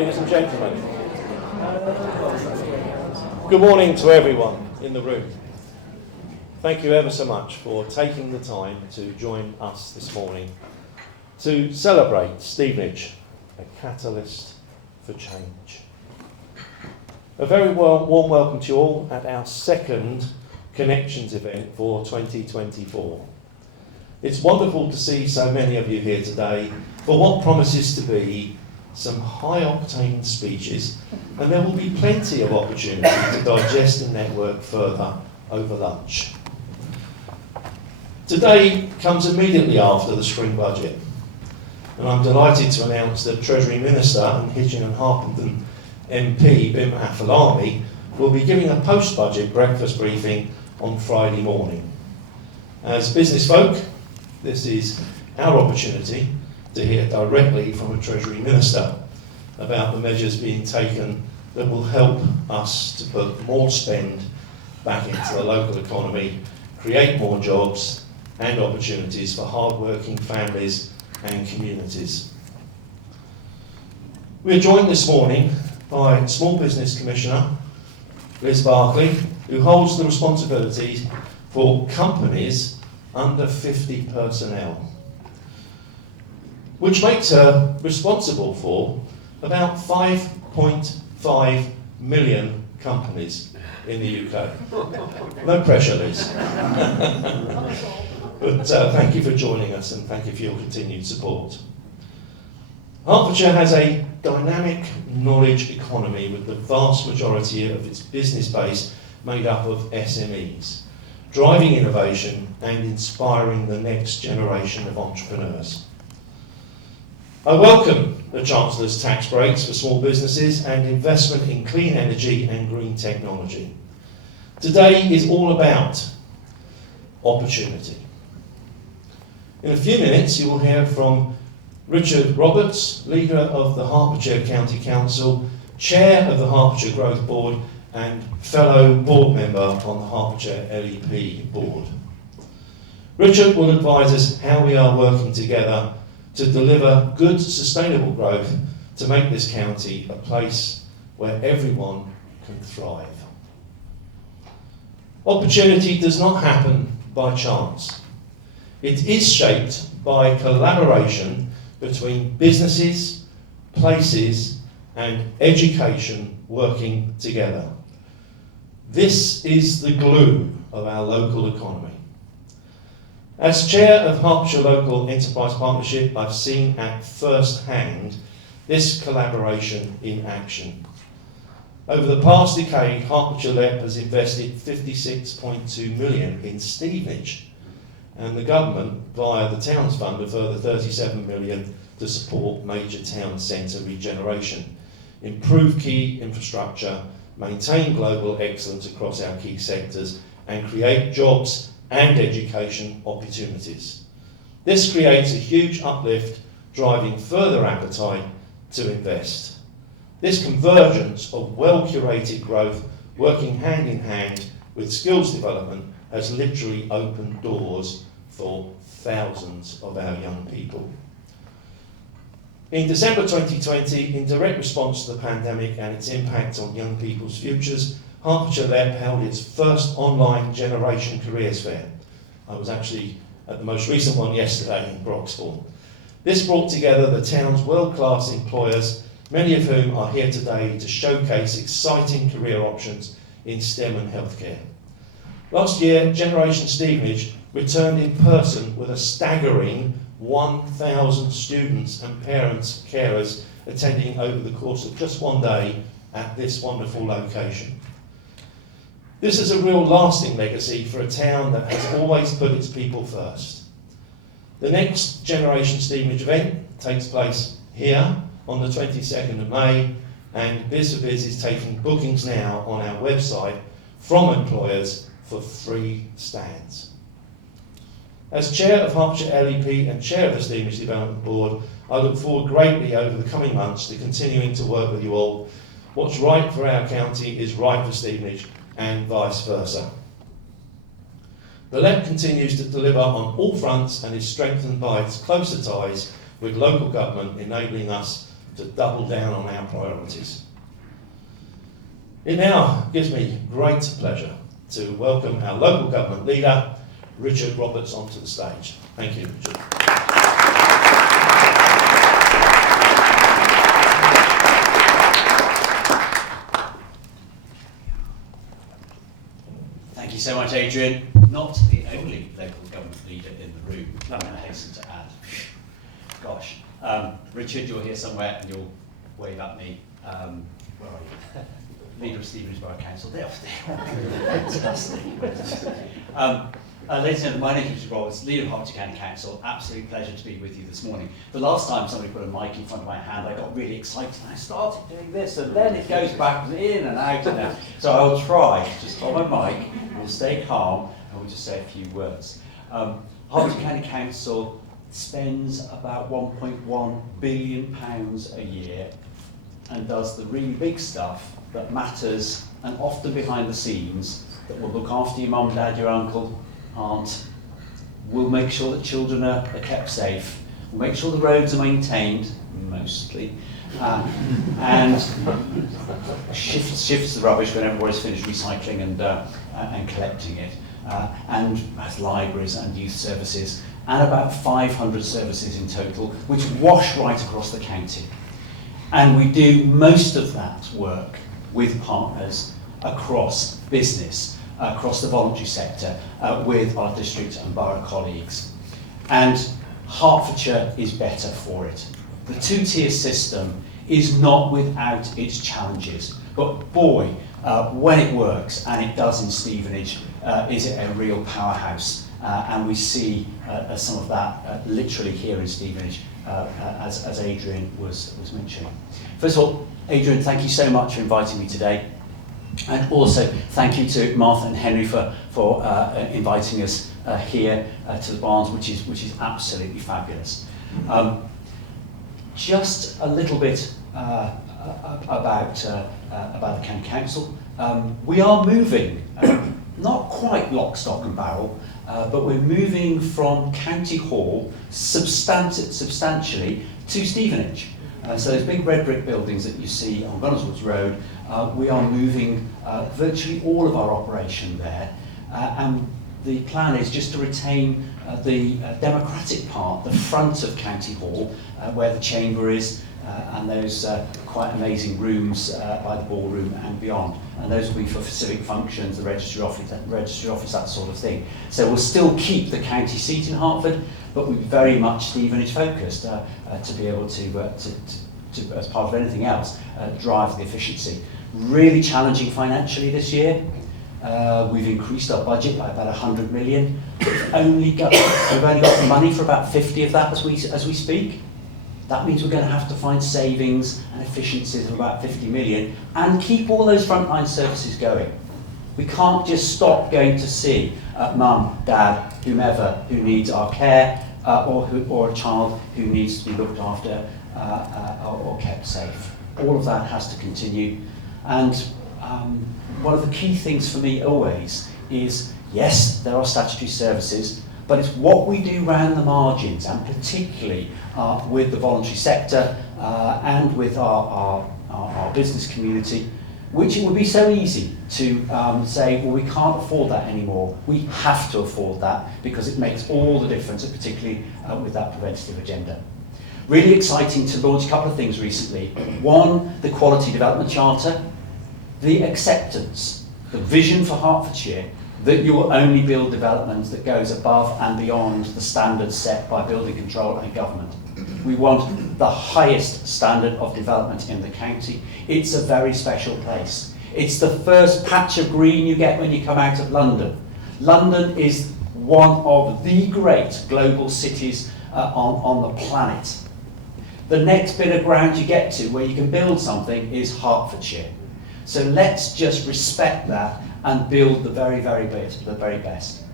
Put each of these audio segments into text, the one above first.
ladies and gentlemen. Good morning to everyone in the room. Thank you ever so much for taking the time to join us this morning to celebrate Stevenage, a catalyst for change. A very warm welcome to you all at our second Connections event for 2024. It's wonderful to see so many of you here today for what promises to be some high-octane speeches, and there will be plenty of opportunity to digest and network further over lunch. Today comes immediately after the spring budget, and I'm delighted to announce that Treasury Minister and Hitchin and Harpenden MP Bim Afalami will be giving a post-budget breakfast briefing on Friday morning. As business folk, this is our opportunity to hear directly from a Treasury Minister about the measures being taken that will help us to put more spend back into the local economy, create more jobs and opportunities for hard-working families and communities. We are joined this morning by Small Business Commissioner Liz Barclay, who holds the responsibility for companies under 50 personnel, which makes her responsible for about 5.5 million companies in the UK. No pressure, Liz. But thank you for joining us and thank you for your continued support. Hertfordshire has a dynamic knowledge economy with the vast majority of its business base made up of SMEs, driving innovation and inspiring the next generation of entrepreneurs. I welcome the Chancellor's tax breaks for small businesses and investment in clean energy and green technology. Today is all about opportunity. In a few minutes you will hear from Richard Roberts, leader of the Hertfordshire County Council, chair of the Hertfordshire Growth Board and fellow board member on the Hertfordshire LEP board. Richard will advise us how we are working together to deliver good, sustainable growth to make this county a place where everyone can thrive. Opportunity does not happen by chance. It is shaped by collaboration between businesses, places, and education working together. This is the glue of our local economy. As chair of Hertfordshire Local Enterprise Partnership, I've seen at first hand this collaboration in action. Over the past decade, Hertfordshire LEP has invested 56.2 million in Stevenage, and the government, via the Towns Fund, a further 37 million to support major town centre regeneration, improve key infrastructure, maintain global excellence across our key sectors, and create jobs and education opportunities. This creates a huge uplift, driving further appetite to invest. This convergence of well-curated growth, working hand in hand with skills development, has literally opened doors for thousands of our young people. In December 2020, in direct response to the pandemic and its impact on young people's futures, Hertfordshire LEP held its first online Generation Careers Fair. I was actually at the most recent one yesterday in Broxbourne. This brought together the town's world-class employers, many of whom are here today to showcase exciting career options in STEM and healthcare. Last year, Generation Stevenage returned in person with a staggering 1,000 students and parents, carers attending over the course of just one day at this wonderful location. This is a real lasting legacy for a town that has always put its people first. The next Generation Stevenage event takes place here on the 22nd of May, and biz4Biz is taking bookings now on our website from employers for free stands. As chair of Hertfordshire LEP and chair of the Stevenage Development Board, I look forward greatly over the coming months to continuing to work with you all. What's right for our county is right for Stevenage, and vice versa. The LEP continues to deliver on all fronts and is strengthened by its closer ties with local government, enabling us to double down on our priorities. It now gives me great pleasure to welcome our local government leader, Richard Roberts, onto the stage. Thank you, Richard. Thank you so much, Adrian. Not the only local government leader in the room, I hasten to add. Gosh. Richard, you're here somewhere and you'll wave at me. Where are you? Leader of Stevenage Borough Council. There. Fantastic. Ladies and gentlemen, my name is Richard Roberts, leader of Hertfordshire County Council. Absolute pleasure to be with you this morning. The last time somebody put a mic in front of my hand, I got really excited and I started doing this, and then it goes back in and out and out. So I'll try to just hold my mic, we'll stay calm, and we'll just say a few words. Hertfordshire County Council spends about £1.1 billion a year and does the really big stuff that matters and often behind the scenes, that will look after your mum, dad, your uncle, aunt, will make sure that children are kept safe, will make sure the roads are maintained, mostly, and shifts the rubbish when everybody's finished recycling and collecting it, and has libraries and youth services, and about 500 services in total, which wash right across the county. And we do most of that work with partners across business, across the voluntary sector, with our district and borough colleagues. And Hertfordshire is better for it. The two-tier system is not without its challenges, but boy, when it works, and it does in Stevenage, is it a real powerhouse. And we see some of that literally here in Stevenage, as Adrian was mentioning. First of all, Adrian, thank you so much for inviting me today. And also, thank you to Martha and Henry for inviting us here to the Barns, which is absolutely fabulous. Just a little bit about the County Council. We are moving, not quite lock, stock and barrel, but we're moving from County Hall substantially to Stevenage. So those big red brick buildings that you see on Gunnerswoods Road, we are moving virtually all of our operation there, and the plan is just to retain the democratic part, the front of County Hall, where the chamber is, and those quite amazing rooms by the ballroom and beyond. And those will be for civic functions, the registry office, that sort of thing. So we'll still keep the county seat in Hertford, but we're very much Stevenage focused to be able to, as part of anything else, drive the efficiency. Really challenging financially this year. We've increased our budget by about 100 million. We've only got the money for about 50 of that as we speak. That means we're going to have to find savings and efficiencies of about 50 million and keep all those frontline services going. We can't just stop going to see mum, dad, whomever who needs our care, or a child who needs to be looked after or kept safe. All of that has to continue. And one of the key things for me always is, yes, there are statutory services, but it's what we do around the margins, and particularly with the voluntary sector and with our business community, which it would be so easy to say, well, we can't afford that anymore. We have to afford that because it makes all the difference, particularly with that preventative agenda. Really exciting to launch a couple of things recently. One, the Quality Development Charter, the acceptance, the vision for Hertfordshire that you will only build development that goes above and beyond the standards set by building control and government. We want the highest standard of development in the county. It's a very special place. It's the first patch of green you get when you come out of London. London is one of the great global cities on the planet. The next bit of ground you get to where you can build something is Hertfordshire. So let's just respect that and build the very, very best, the very best.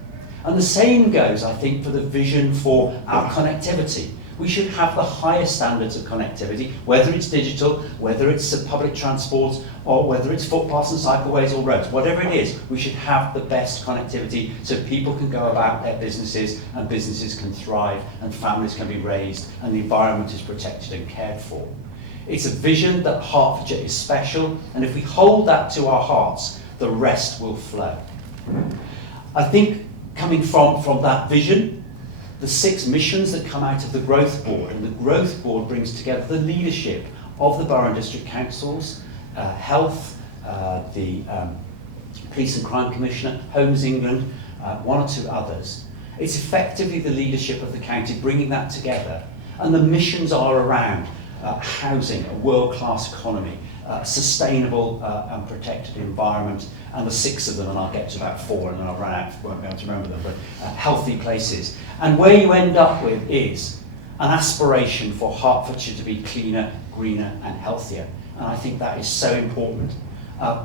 And the same goes, I think, for the vision for our connectivity. We should have the highest standards of connectivity, whether it's digital, whether it's public transport, or whether it's footpaths and cycleways or roads. Whatever it is, we should have the best connectivity so people can go about their businesses and businesses can thrive and families can be raised and the environment is protected and cared for. It's a vision that Hertfordshire is special, and if we hold that to our hearts, the rest will flow. I think coming from that vision, the 6 missions that come out of the Growth Board, and the Growth Board brings together the leadership of the Borough and District Councils, Health, the Police and Crime Commissioner, Homes England, 1 or 2 others. It's effectively the leadership of the county bringing that together, and the missions are around housing, a world-class economy, sustainable and protected environment, and the 6 of them, and I'll get to about 4 and then I'll run out, won't be able to remember them, but healthy places. And where you end up with is an aspiration for Hertfordshire to be cleaner, greener and healthier. And I think that is so important.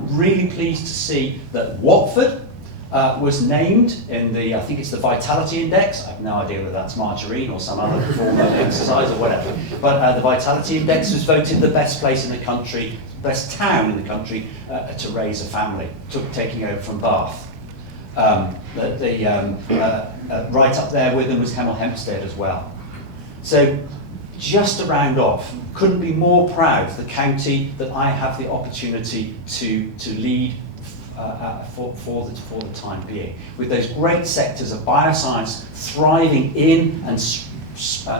Really pleased to see that Watford was named in the, I think it's the Vitality Index. I have no idea whether that's margarine or some other form of exercise or whatever. But the Vitality Index was voted the best place in the country, best town in the country to raise a family, taking over from Bath. Right up there with them was Hemel Hempstead as well. So just to round off, couldn't be more proud of the county that I have the opportunity to lead for the time being, with those great sectors of bioscience thriving in and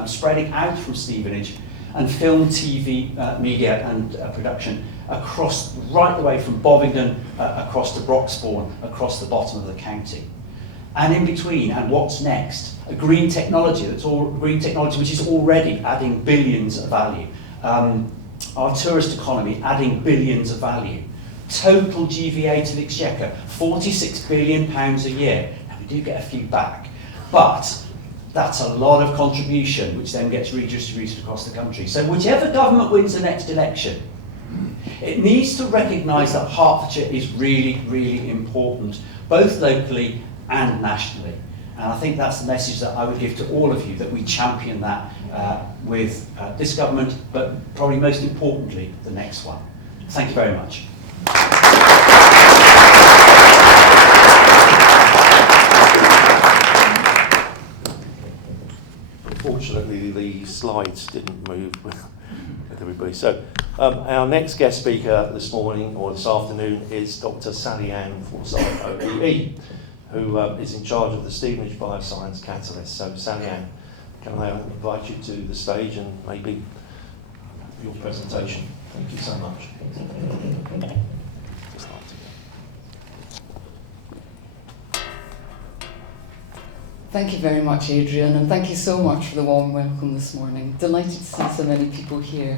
spreading out from Stevenage, and film, TV, media and production across, right the way from Bovingdon across to Broxbourne, across the bottom of the county. And in between, and what's next? A green technology which is already adding billions of value. Our tourist economy adding billions of value. Total GVA to the Exchequer, £46 billion a year. Now we do get a few back, but that's a lot of contribution which then gets redistributed across the country. So whichever government wins the next election, it needs to recognise that Hertfordshire is really, really important, both locally and nationally. And I think that's the message that I would give to all of you, that we champion that with this government, but probably most importantly, the next one. Thank you very much. Unfortunately, the slides didn't move with everybody. So our next guest speaker this morning or this afternoon is Dr. Sally Ann FORSYTH, OBE, who is in charge of the Stevenage Bioscience Catalyst. So Sally Ann, can I invite you to the stage and maybe your presentation? Thank you so much. Thank you very much, Adrian, and thank you so much for the warm welcome this morning. Delighted to see so many people here.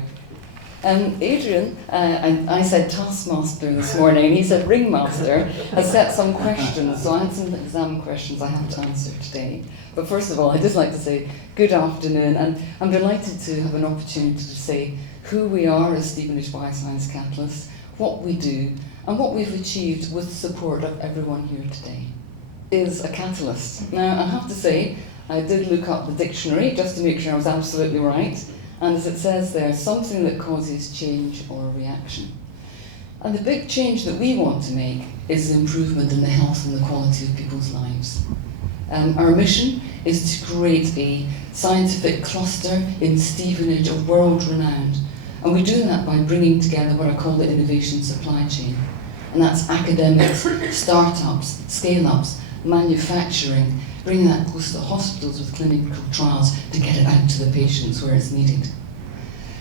Adrian, I said taskmaster this morning, and he said ringmaster, has set some questions, so I had some exam questions I have to answer today. But first of all, I'd just like to say good afternoon, and I'm delighted to have an opportunity to say who we are as Stevenage Bioscience Catalyst, what we do, and what we've achieved with the support of everyone here today. Is a catalyst. Now, I have to say, I did look up the dictionary just to make sure I was absolutely right, and as it says there, something that causes change or reaction. And the big change that we want to make is the improvement in the health and the quality of people's lives. Our mission is to create a scientific cluster in Stevenage of world renowned, and we do that by bringing together what I call the innovation supply chain, and that's academics, startups, scale-ups, manufacturing, bringing that close to the hospitals with clinical trials to get it out to the patients where it's needed.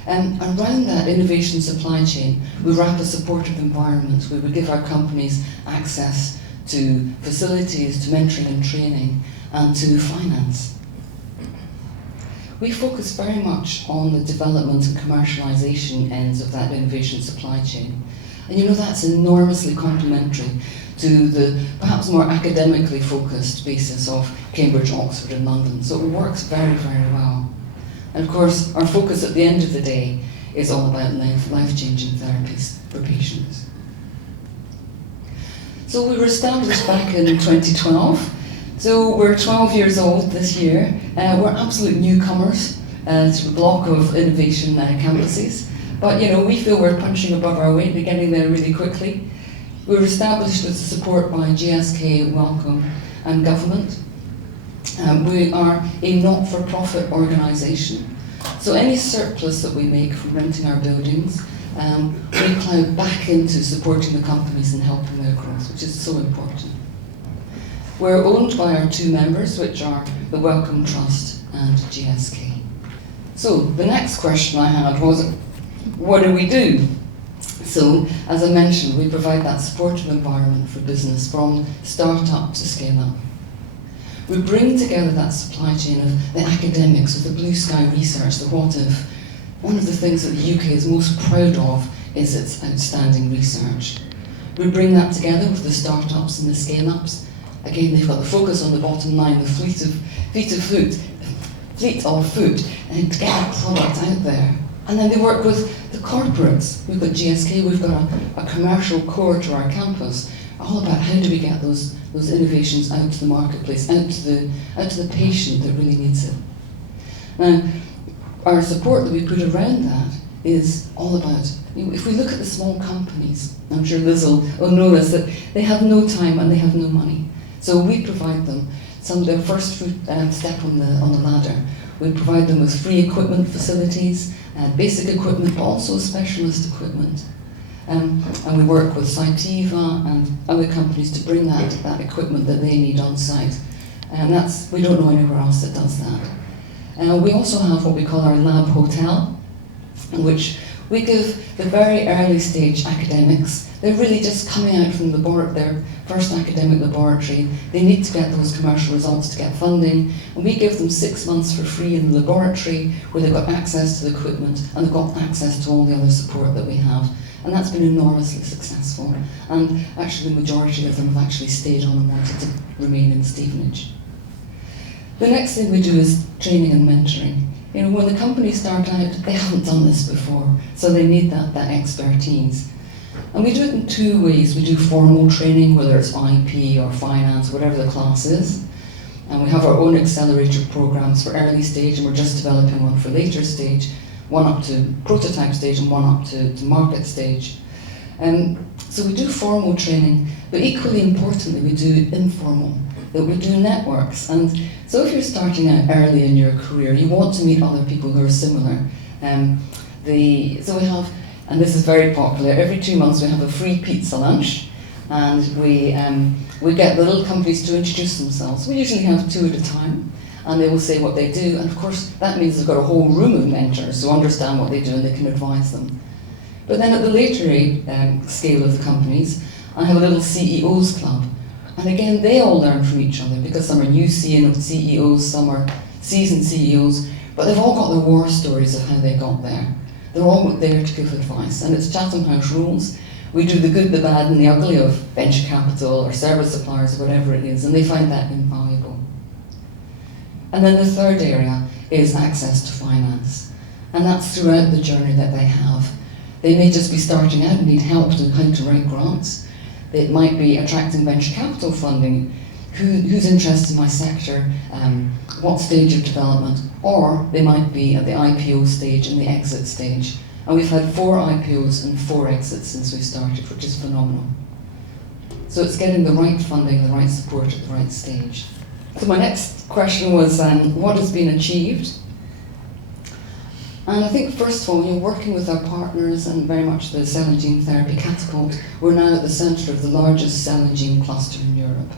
And around that innovation supply chain, we wrap a supportive environment where we give our companies access to facilities, to mentoring and training, and to finance. We focus very much on the development and commercialisation ends of that innovation supply chain. And you know, that's enormously complementary to the perhaps more academically focused basis of Cambridge, Oxford and London. So it works very, very well. And of course, our focus at the end of the day is all about life-changing therapies for patients. So we were established back in 2012. So we're 12 years old this year. We're absolute newcomers to the block of innovation campuses. But you know, we feel we're punching above our weight. We're getting there really quickly. We were established with support by GSK, Wellcome and government. We are a not-for-profit organisation, So any surplus that we make from renting our buildings, we plough back into supporting the companies and helping their growth, which is so important. We're owned by our two members, which are the Wellcome Trust and GSK. So the next question I had was, what do we do? So, as I mentioned, we provide that supportive environment for business from start-up to scale-up. We bring together that supply chain of the academics, of the blue sky research, the what if. One of the things that the UK is most proud of is its outstanding research. We bring that together with the start-ups and the scale-ups. Again, they've got the focus on the bottom line, the fleet of foot, and to get our product out there. And then they work with the corporates. We've got GSK, we've got a commercial core to our campus, all about how do we get those innovations out to the marketplace, out to the patient that really needs it. Now, our support that we put around that is all about, if we look at the small companies, I'm sure Liz will know this, that they have no time and they have no money. So we provide them their first step on the ladder. We provide them with free equipment facilities, basic equipment, but also specialist equipment. And we work with Cytiva and other companies to bring that equipment that they need on site. And we don't know anywhere else that does that. We also have what we call our lab hotel, in which we give the very early stage academics, they're really just coming out from their first academic laboratory. They need to get those commercial results to get funding, and we give them 6 months for free in the laboratory where they've got access to the equipment and they've got access to all the other support that we have. And that's been enormously successful. And actually the majority of them have actually stayed on and wanted to remain in Stevenage. The next thing we do is training and mentoring. When the companies start out, they haven't done this before, so they need that expertise. And we do it in two ways. We do formal training, whether it's IP or finance, whatever the class is. And we have our own accelerator programs for early stage, and we're just developing one for later stage, one up to prototype stage and one up to market stage. So we do formal training, but equally importantly, we do informal, that we do networks. And so if you're starting out early in your career, you want to meet other people who are similar. So we have, and this is very popular, every 2 months we have a free pizza lunch, and we get the little companies to introduce themselves. We usually have 2 at a time, and they will say what they do, and of course that means they've got a whole room of mentors who understand what they do and they can advise them. But then at the later scale of the companies, I have a little CEOs club. And again, they all learn from each other, because some are new CEOs, some are seasoned CEOs, but they've all got their war stories of how they got there. They're all there to give advice, and it's Chatham House rules. We do the good, the bad and the ugly of venture capital or service suppliers, whatever it is, and they find that invaluable. And then the third area is access to finance, and that's throughout the journey that they have. They may just be starting out and need help on how to write grants. It might be attracting venture capital funding, who's interested in my sector, what stage of development, or they might be at the IPO stage and the exit stage. And we've had 4 IPOs and 4 exits since we started, which is phenomenal. So it's getting the right funding, the right support at the right stage. So my next question was, what has been achieved? And I think, first of all, working with our partners and very much the cell and gene therapy catapult, we're now at the centre of the largest cell and gene cluster in Europe.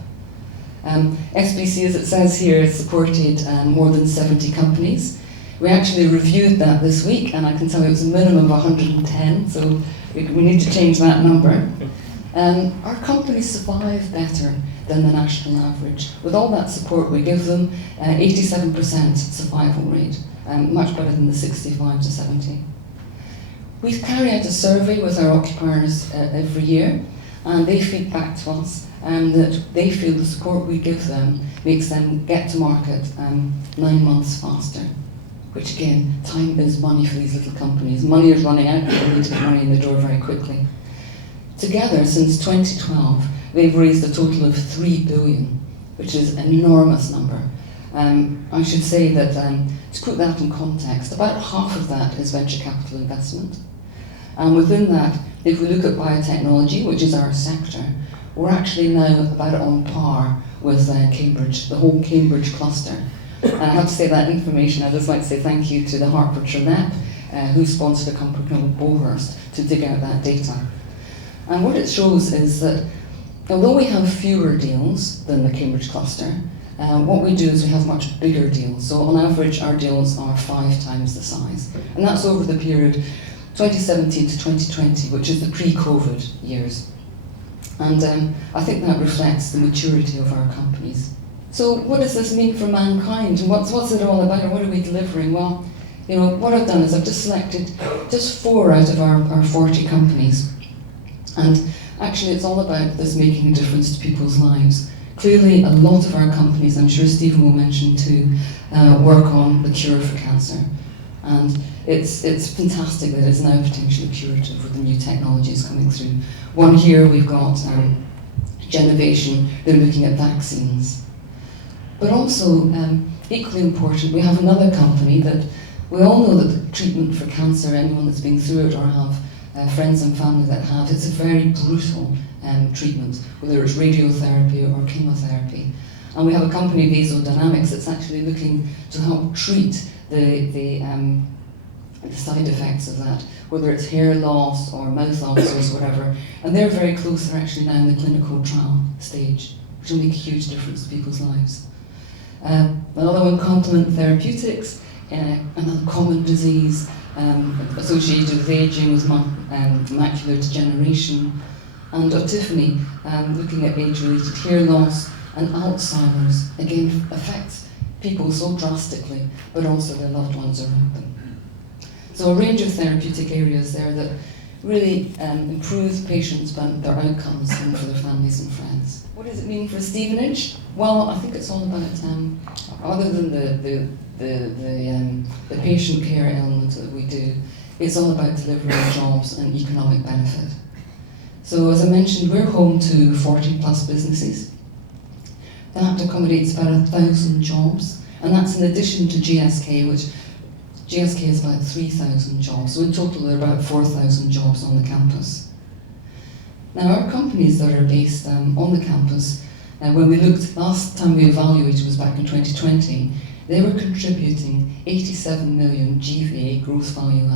SBC, as it says here, has supported more than 70 companies. We actually reviewed that this week, and I can tell you it was a minimum of 110, so we need to change that number. Our companies survive better than the national average. With all that support we give them, 87% survival rate. Much better than the 65 to 70. We carry out a survey with our occupiers every year, and they feed back to us that they feel the support we give them makes them get to market 9 months faster. Which again, time is money for these little companies. Money is running out, people need to get money in the door very quickly. Together, since 2012, they've raised a total of 3 billion, which is an enormous number. I should say that, to put that in context, about half of that is venture capital investment. And within that, if we look at biotechnology, which is our sector, we're actually now about on par with Cambridge, the whole Cambridge cluster. And I have to say that information, I'd just like to say thank you to the Hertfordshire NEP, who sponsored a company called Beauhurst to dig out that data. And what it shows is that although we have fewer deals than the Cambridge cluster, what we do is we have much bigger deals. So on average, our deals are 5 times the size. And that's over the period 2017 to 2020, which is the pre-COVID years. And I think that reflects the maturity of our companies. So what does this mean for mankind? And what's it all about? What are we delivering? Well, you know, what I've done is I've just selected just 4 out of our 40 companies. And actually it's all about this making a difference to people's lives. Clearly a lot of our companies, I'm sure Stephen will mention too, work on the cure for cancer. And it's fantastic that it's now potentially curative with the new technologies coming through. One here we've got Regeneration, they're looking at vaccines. But also, equally important, we have another company that we all know that the treatment for cancer, anyone that's been through it or have friends and family that have, it's a very brutal treatment, whether it's radiotherapy or chemotherapy. And we have a company, Vasodynamics, that's actually looking to help treat the side effects of that, whether it's hair loss or mouth ulcers, whatever. And they're very close, they're actually now in the clinical trial stage, which will make a huge difference to people's lives. Another one, Complement Therapeutics, another common disease associated with aging, with macular degeneration. And Tiffany, looking at age-related hair loss and Alzheimer's, again affects people so drastically, but also their loved ones around them. So a range of therapeutic areas there that really improve patients' their outcomes and for their families and friends. What does it mean for Stevenage? Well, I think it's all about, other than the patient care element that we do, it's all about delivering jobs and economic benefit. So as I mentioned, we're home to 40 plus businesses. That accommodates about 1,000 jobs, and that's in addition to GSK, which GSK is about 3,000 jobs. So in total, there are about 4,000 jobs on the campus. Now, our companies that are based on the campus, when we looked, last time we evaluated was back in 2020, they were contributing 87 million GVA, gross value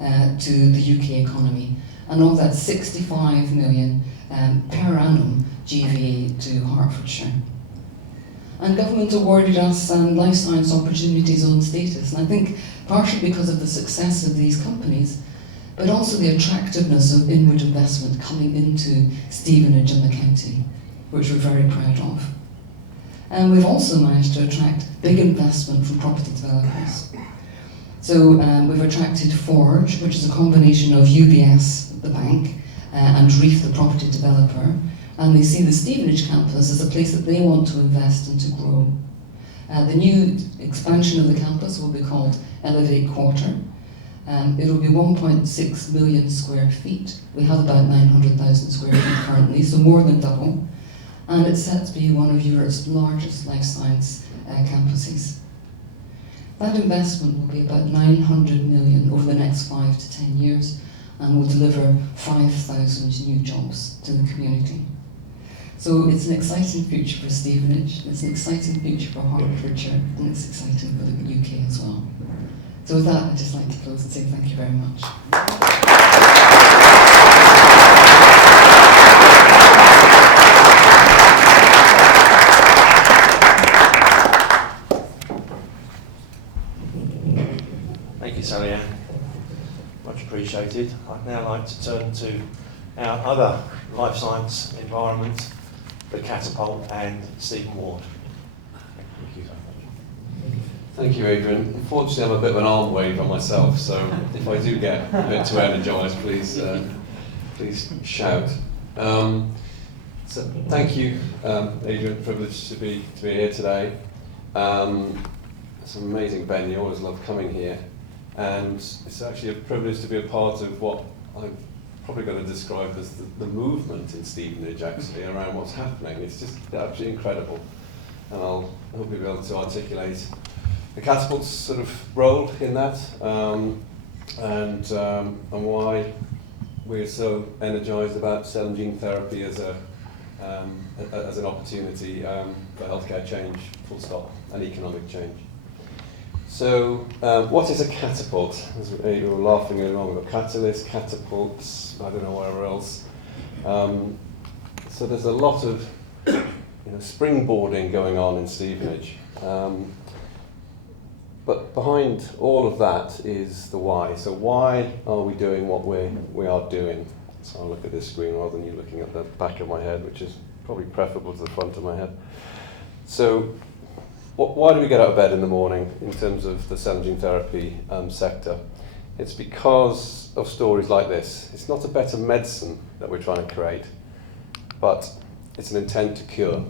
add, to the UK economy. And of that, 65 million per annum GVA to Hertfordshire. And government awarded us Life Science Opportunity Zone status, and I think partially because of the success of these companies, but also the attractiveness of inward investment coming into Stevenage and the county, which we're very proud of. And we've also managed to attract big investment from property developers. So we've attracted Forge, which is a combination of UBS, the bank, and Reef, the property developer, and they see the Stevenage campus as a place that they want to invest and to grow. The new expansion of the campus will be called Elevate Quarter. It will be 1.6 million square feet. We have about 900,000 square feet currently, so more than double. And it's set to be one of Europe's largest life science campuses. That investment will be about 900 million over the next 5 to 10 years and will deliver 5,000 new jobs to the community. So it's an exciting future for Stevenage, it's an exciting future for Hertfordshire, and it's exciting for the UK as well. So with that, I'd just like to close and say thank you very much. Thank you, Sally Ann. Much appreciated. I'd now like to turn to our other life science environment, the Catapult and Stephen Ward. Thank you. Thank you, Adrian. Unfortunately, I'm a bit of an arm waver myself, so if I do get a bit too energised, please shout. So thank you, Adrian. Privileged to be here today. It's an amazing venue. I always love coming here, and it's actually a privilege to be a part of what I'm probably going to describe as the movement in Stevenage, actually, around what's happening. It's just absolutely incredible, and I'll hopefully be able to articulate the Catapult's sort of role in that, and why we're so energised about cell and gene therapy as as an opportunity for healthcare change, full stop, and economic change. So, what is a catapult? As you were laughing along, we've got catalysts, catapults, I don't know whatever else. So there's a lot of springboarding going on in Stevenage. But behind all of that is the why. So why are we doing what we are doing? So I'll look at this screen rather than you looking at the back of my head, which is probably preferable to the front of my head. So why do we get out of bed in the morning in terms of the cell and gene therapy sector? It's because of stories like this. It's not a better medicine that we're trying to create, but it's an intent to cure.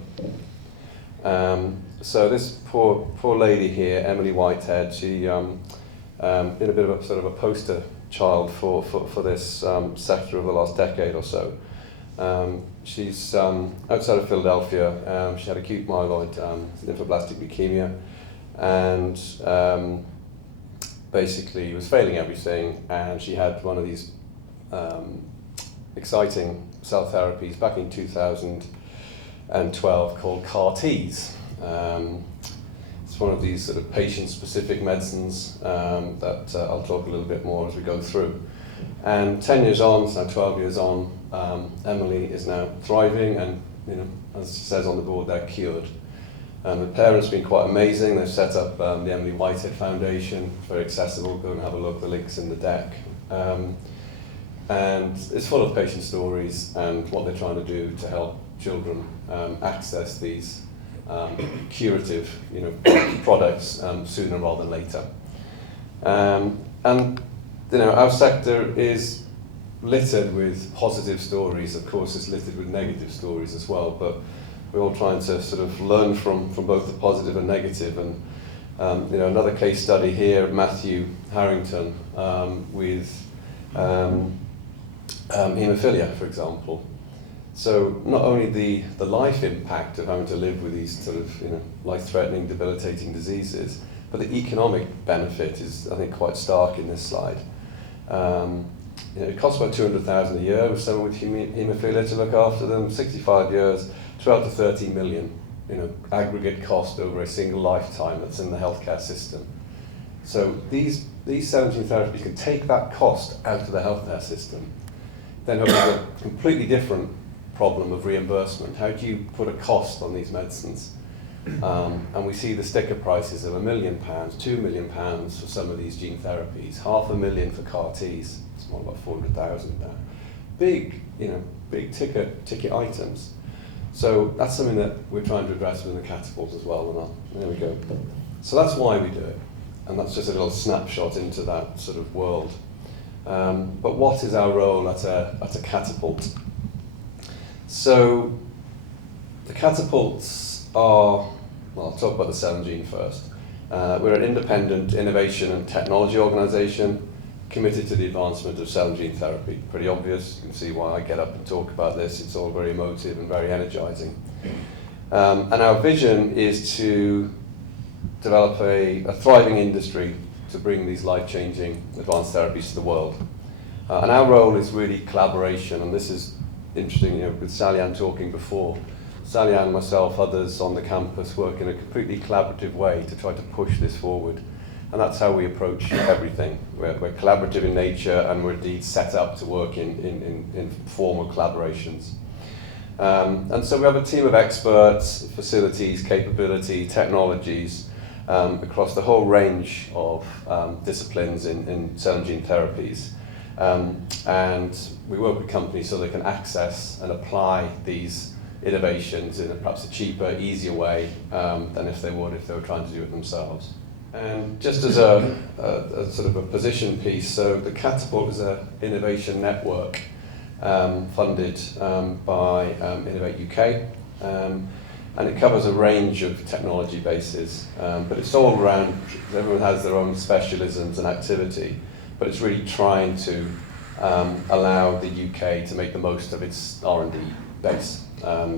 So this poor lady here, Emily Whitehead, she been a bit of a sort of a poster child for this sector of the last decade or so. She's outside of Philadelphia. She had acute myeloid lymphoblastic leukemia, and basically was failing everything. And she had one of these exciting cell therapies back in 2012 called CAR-Ts. It's one of these sort of patient-specific medicines that I'll talk a little bit more as we go through. And 10 years on, it's now 12 years on, Emily is now thriving, and as it says on the board, they're cured. And the parents have been quite amazing. They've set up the Emily Whitehead Foundation, very accessible. Go and have a look, the link's in the deck. And it's full of patient stories and what they're trying to do to help children access these curative products sooner rather than later. And our sector is littered with positive stories. Of course, it's littered with negative stories as well, but we're all trying to sort of learn from both the positive and negative. And another case study here, Matthew Harrington with haemophilia, for example. So not only the life impact of having to live with these sort of life-threatening, debilitating diseases, but the economic benefit is, I think, quite stark in this slide. It costs about $200,000 a year with someone with haemophilia to look after them. 65 years, 12 to 30 million, aggregate cost over a single lifetime that's in the healthcare system. So these cell and gene therapies can take that cost out of the healthcare system. Then there's a completely different problem of reimbursement. How do you put a cost on these medicines? And we see the sticker prices of £1 million, £2 million for some of these gene therapies, $500,000 for CAR-Ts. It's more about 400,000 now. Big ticket items. So that's something that we're trying to address within the catapult as well. And there we go. So that's why we do it, and that's just a little snapshot into that sort of world. But what is our role at a catapult? So the catapults are, well, I'll talk about the cell and gene first. We're an independent innovation and technology organisation committed to the advancement of cell and gene therapy. Pretty obvious. You can see why I get up and talk about this. It's all very emotive and very energising. And our vision is to develop a thriving industry to bring these life-changing advanced therapies to the world. And our role is really collaboration, and this is interesting, with Sally-Ann talking before. Sally-Ann, myself, others on the campus work in a completely collaborative way to try to push this forward. And that's how we approach everything. We're collaborative in nature, and we're indeed set up to work in formal collaborations. And so we have a team of experts, facilities, capability, technologies across the whole range of disciplines in cell and gene therapies. And we work with companies so they can access and apply these innovations in perhaps a cheaper, easier way than if they were trying to do it themselves. And just as a sort of a position piece, so the Catapult is an innovation network funded by Innovate UK, and it covers a range of technology bases, but it's all around, everyone has their own specialisms and activity, but it's really trying to allow the UK to make the most of its R&D base.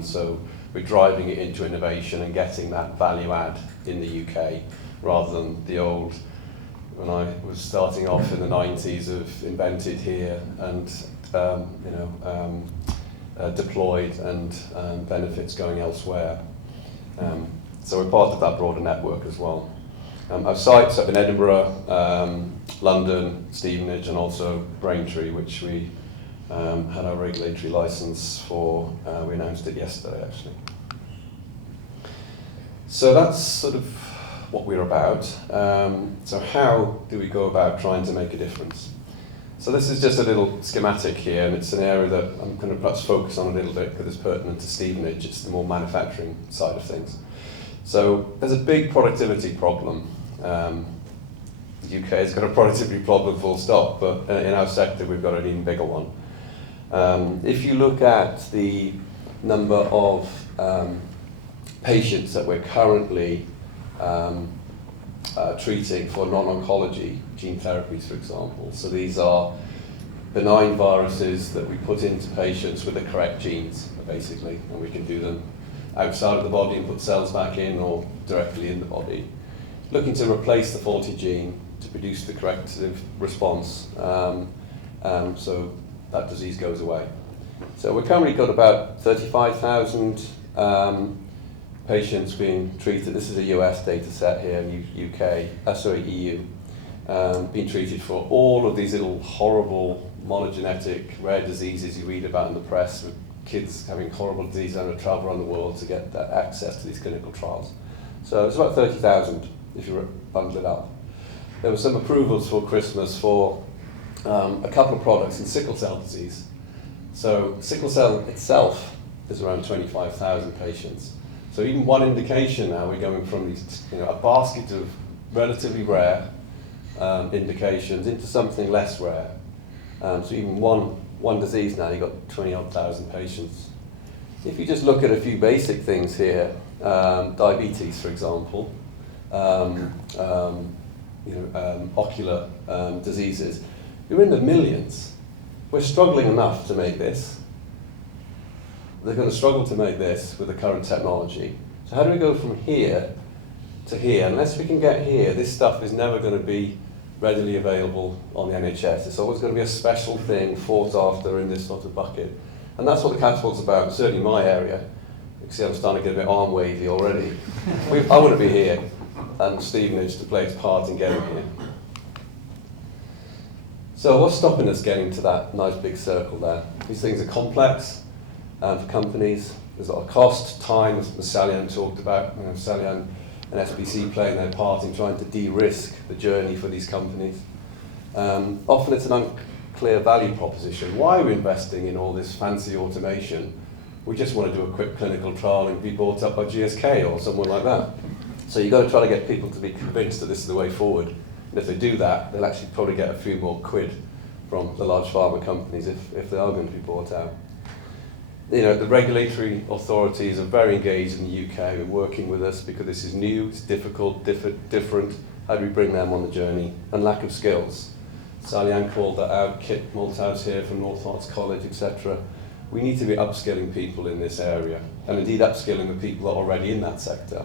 So we're driving it into innovation and getting that value add in the UK, rather than the old, when I was starting off in the 90s, of invented here and deployed and benefits going elsewhere. So we're part of that broader network as well. Our sites up in Edinburgh, London, Stevenage, and also Braintree, which we had our regulatory license for. We announced it yesterday, actually. So that's sort of what we're about. So how do we go about trying to make a difference? So this is just a little schematic here, and it's an area that I'm going to perhaps focus on a little bit because it's pertinent to Stevenage. It's the more manufacturing side of things. So there's a big productivity problem. The UK has got a productivity problem, full stop, but in our sector we've got an even bigger one. If you look at the number of patients that we're currently treating for non-oncology gene therapies, for example. So these are benign viruses that we put into patients with the correct genes, basically, and we can do them outside of the body and put cells back in or directly in the body. Looking to replace the faulty gene to produce the corrective response, so that disease goes away. So we've currently got about 35,000 patients being treated. This is a US data set here in EU, being treated for all of these little horrible monogenetic rare diseases you read about in the press, with kids having horrible disease and travel around the world to get that access to these clinical trials. So it's about 30,000 if you bundle it up. There were some approvals for Christmas for a couple of products in sickle cell disease. So sickle cell itself is around 25,000 patients. So even one indication now, we're going from these, a basket of relatively rare indications into something less rare. So even one disease now, you've got 20-odd thousand patients. If you just look at a few basic things here, diabetes, for example, ocular diseases, you're in the millions. We're struggling enough to make this. They're going to struggle to make this with the current technology. So how do we go from here to here? Unless we can get here, this stuff is never going to be readily available on the NHS. It's always going to be a special thing fought after in this sort of bucket. And that's what the Catapult's about, certainly in my area. You can see I'm starting to get a bit arm wavy already. I want to be here, and Stevenage to play its part in getting here. So what's stopping us getting to that nice big circle there? These things are complex. For companies, there's a lot of cost, time, as Salian talked about. Salian and SBC playing their part in trying to de-risk the journey for these companies. Often it's an unclear value proposition. Why are we investing in all this fancy automation? We just want to do a quick clinical trial and be bought up by GSK or someone like that. So you've got to try to get people to be convinced that this is the way forward. And if they do that, they'll actually probably get a few more quid from the large pharma companies if they are going to be bought out. The regulatory authorities are very engaged in the UK and working with us because this is new, it's difficult, different. How do we bring them on the journey? And lack of skills. Salian called that out, Kit Malthouse here from North Arts College, etc. We need to be upskilling people in this area, and indeed upskilling the people that are already in that sector,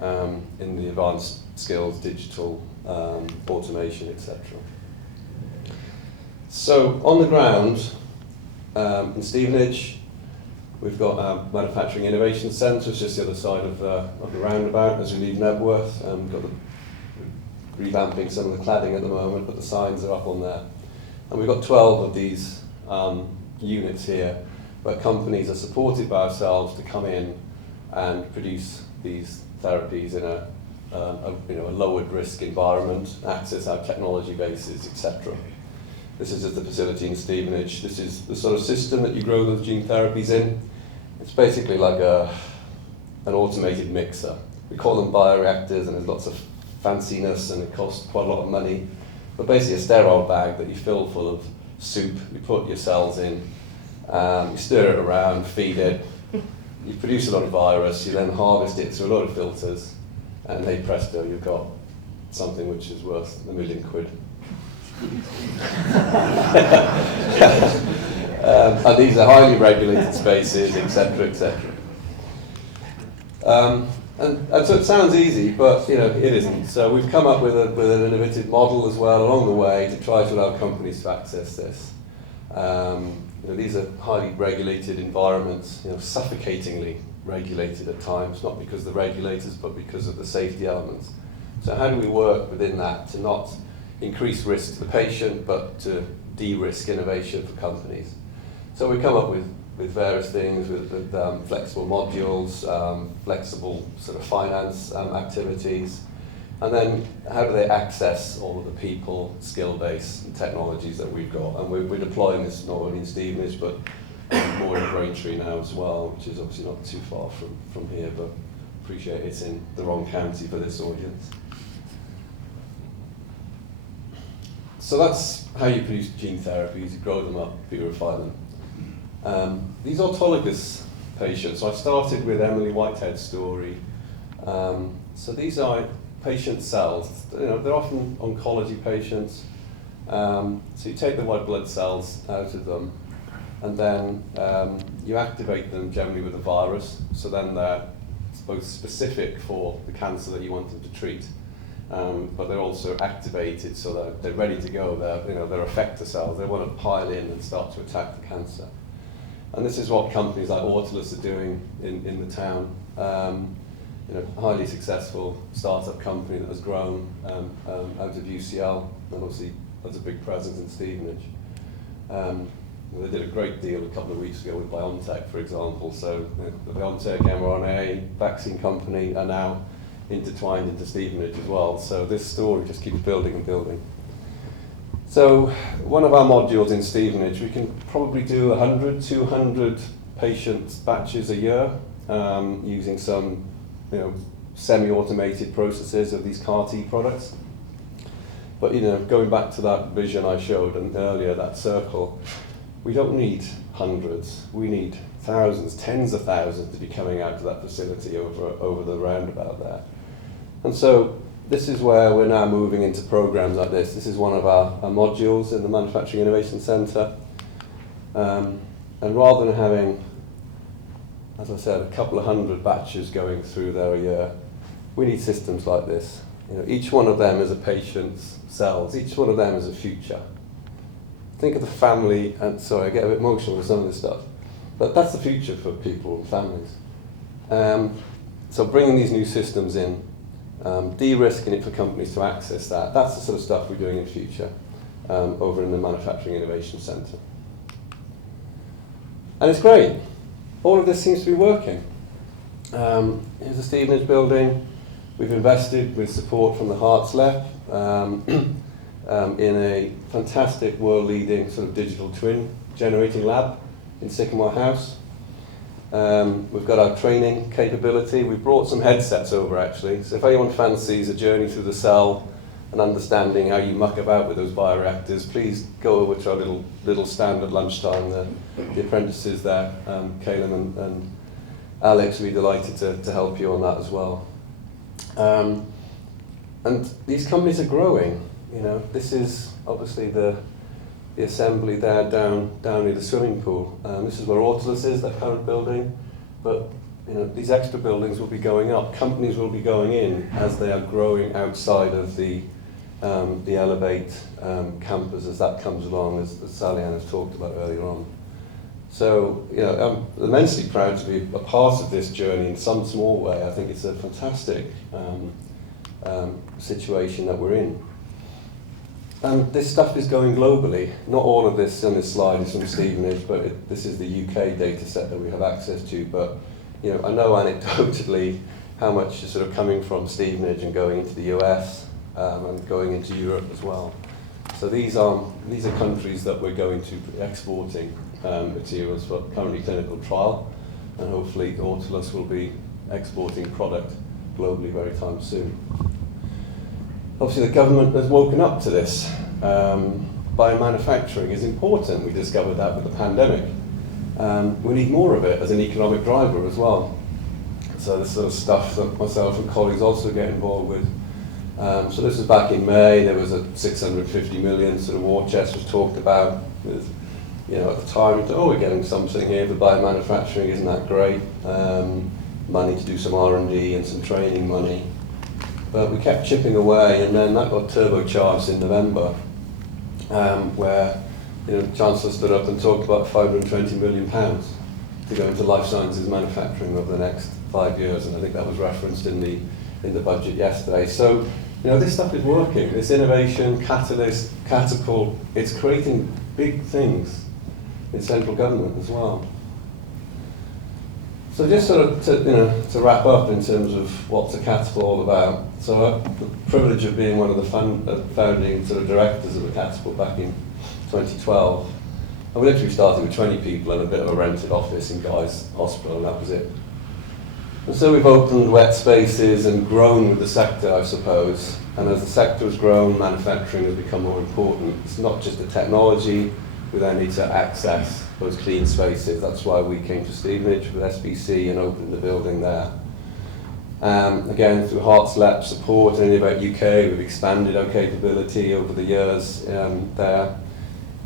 in the advanced skills, digital, automation, etc. So on the ground, in Stevenage, we've got our Manufacturing Innovation Centre, it's just the other side of the roundabout as we leave Nebworth. We've got revamping some of the cladding at the moment, but the signs are up on there. And we've got 12 of these units here, where companies are supported by ourselves to come in and produce these therapies in a lowered risk environment, access our technology bases, etc. This is just the facility in Stevenage. This is the sort of system that you grow those gene therapies in. It's basically like an automated mixer. We call them bioreactors, and there's lots of fanciness, and it costs quite a lot of money. But basically a sterile bag that you fill full of soup, you put your cells in, you stir it around, feed it, you produce a lot of virus, you then harvest it through a lot of filters, and hey presto, you've got something which is worth £1 million. And these are highly regulated spaces, etc., etc. And so it sounds easy, but it isn't. So we've come up with an innovative model as well along the way to try to allow companies to access this. These are highly regulated environments, suffocatingly regulated at times, not because of the regulators, but because of the safety elements. So how do we work within that to not increase risk to the patient, but to de-risk innovation for companies? So we come up with various things, with flexible modules, flexible sort of finance activities, and then how do they access all of the people, skill base, and technologies that we've got? And we're deploying this not only in Stevenage, but more in Braintree now as well, which is obviously not too far from here, but appreciate it's in the wrong county for this audience. So that's how you produce gene therapies. You grow them up, purify them. These autologous patients, so I started with Emily Whitehead's story. So these are patient cells. They're often oncology patients. So you take the white blood cells out of them, and then you activate them generally with a virus. So then they're both specific for the cancer that you want them to treat, but they're also activated so that they're ready to go. They're effector cells. They want to pile in and start to attack the cancer. And this is what companies like Autolus are doing in the town. Highly successful startup company that has grown out of UCL, and obviously has a big presence in Stevenage. They did a great deal a couple of weeks ago with BioNTech, for example. So the BioNTech mRNA vaccine company are now intertwined into Stevenage as well. So this story just keeps building and building. So one of our modules in Stevenage, we can probably do 100, 200 patient batches a year using some semi-automated processes of these CAR-T products. But going back to that vision I showed earlier, that circle, we don't need hundreds, we need thousands, tens of thousands to be coming out of that facility over the roundabout there. And so this is where we're now moving into programs like this. This is one of our modules in the Manufacturing Innovation Centre. And rather than having, as I said, a couple of hundred batches going through there a year, we need systems like this. Each one of them is a patient's cells. Each one of them is a future. Think of the family, and sorry, I get a bit emotional with some of this stuff, but that's the future for people and families. So bringing these new systems in, de-risking it for companies to access that's the sort of stuff we're doing in future over in the Manufacturing Innovation Centre. And it's great. All of this seems to be working. Here's the Stevenage building. We've invested with support from the Hearts Left in a fantastic world-leading sort of digital twin generating lab in Sycamore House. We've got our training capability. We've brought some headsets over actually. So if anyone fancies a journey through the cell and understanding how you muck about with those bioreactors, please go over to our little stand at lunchtime. The apprentices there, Caleb and Alex, will be delighted to help you on that as well. And these companies are growing. This is obviously the assembly there down near the swimming pool. This is where Autolus is, that current building. But these extra buildings will be going up. Companies will be going in as they are growing outside of the Elevate campus as that comes along, as Sally-Ann has talked about earlier on. So I'm immensely proud to be a part of this journey in some small way. I think it's a fantastic situation that we're in. And this stuff is going globally. Not all of this on this slide is from Stevenage, but this is the UK data set that we have access to. But I know anecdotally how much is sort of coming from Stevenage and going into the US and going into Europe as well. So these are countries that we're going to be exporting materials for currently clinical trial, and hopefully Autolus will be exporting product globally very time soon. Obviously the government has woken up to this. Biomanufacturing is important. We discovered that with the pandemic. We need more of it as an economic driver as well. So this sort of stuff that myself and colleagues also get involved with. So this was back in May. There was a 650 million sort of war chest was talked about. With, at the time, we're getting something here for biomanufacturing. Isn't that great? Money to do some R&D and some training money. But we kept chipping away, and then that got turbocharged in November, where Chancellor stood up and talked about £520 million to go into life sciences manufacturing over the next 5 years, and I think that was referenced in the budget yesterday. So, this stuff is working. This innovation, catalyst, catapult, it's creating big things in central government as well. So just sort of to wrap up in terms of what's a catapult all about. So I have the privilege of being one of the founding sort of directors of the catapult back in 2012. And we literally started with 20 people and a bit of a rented office in Guy's Hospital, and that was it. And so we've opened wet spaces and grown with the sector, I suppose. And as the sector has grown, manufacturing has become more important. It's not just the technology, we then need to access those clean spaces. That's why we came to Stevenage with SBC and opened the building there. Again, through Heart's Lab support and Innovate UK, we've expanded our capability over the years there,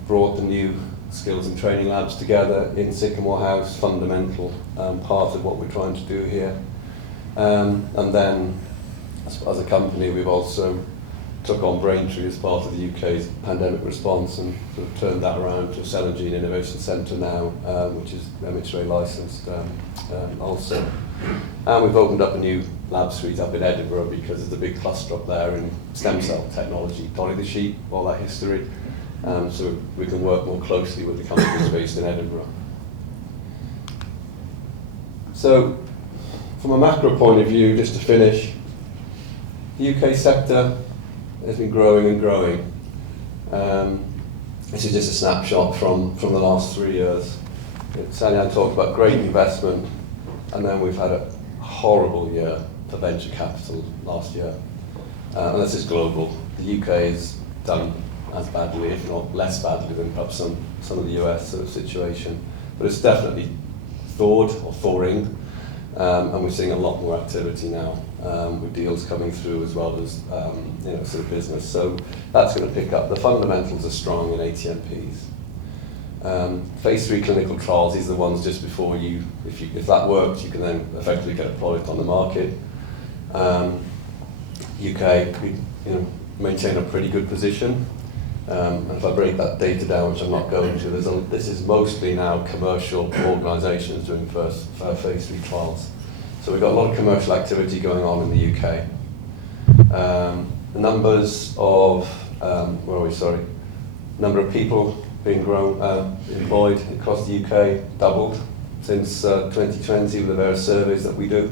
brought the new skills and training labs together in Sycamore House, fundamental part of what we're trying to do here. And then, as a company, we've also took on Braintree as part of the UK's pandemic response and sort of turned that around to a Cell and Gene Innovation Centre now, which is MHRA licensed also. And we've opened up a new lab suite up in Edinburgh because there's a big cluster up there in stem cell technology, Dolly the sheep, all that history. So we can work more closely with the companies based in Edinburgh. So, from a macro point of view, just to finish, the UK sector has been growing and growing. This is just a snapshot from the last 3 years. Sally-Ann talked about great investment, and then we've had a horrible year for venture capital last year. And this is global. The UK has done as badly, if not less badly, than perhaps some of the US sort of situation. But it's definitely thawed or thawing, and we're seeing a lot more activity now with deals coming through as well as sort of business. So that's going to pick up. The fundamentals are strong in ATMPs. Phase 3 clinical trials, these are the ones just before you, if that works, you can then effectively get a product on the market. UK, we maintain a pretty good position. And if I break that data down, which I'm not going to, this is mostly now commercial organisations doing phase 3 trials. So we've got a lot of commercial activity going on in the UK. The numbers of, number of people being employed across the UK doubled since 2020 with the various surveys that we do.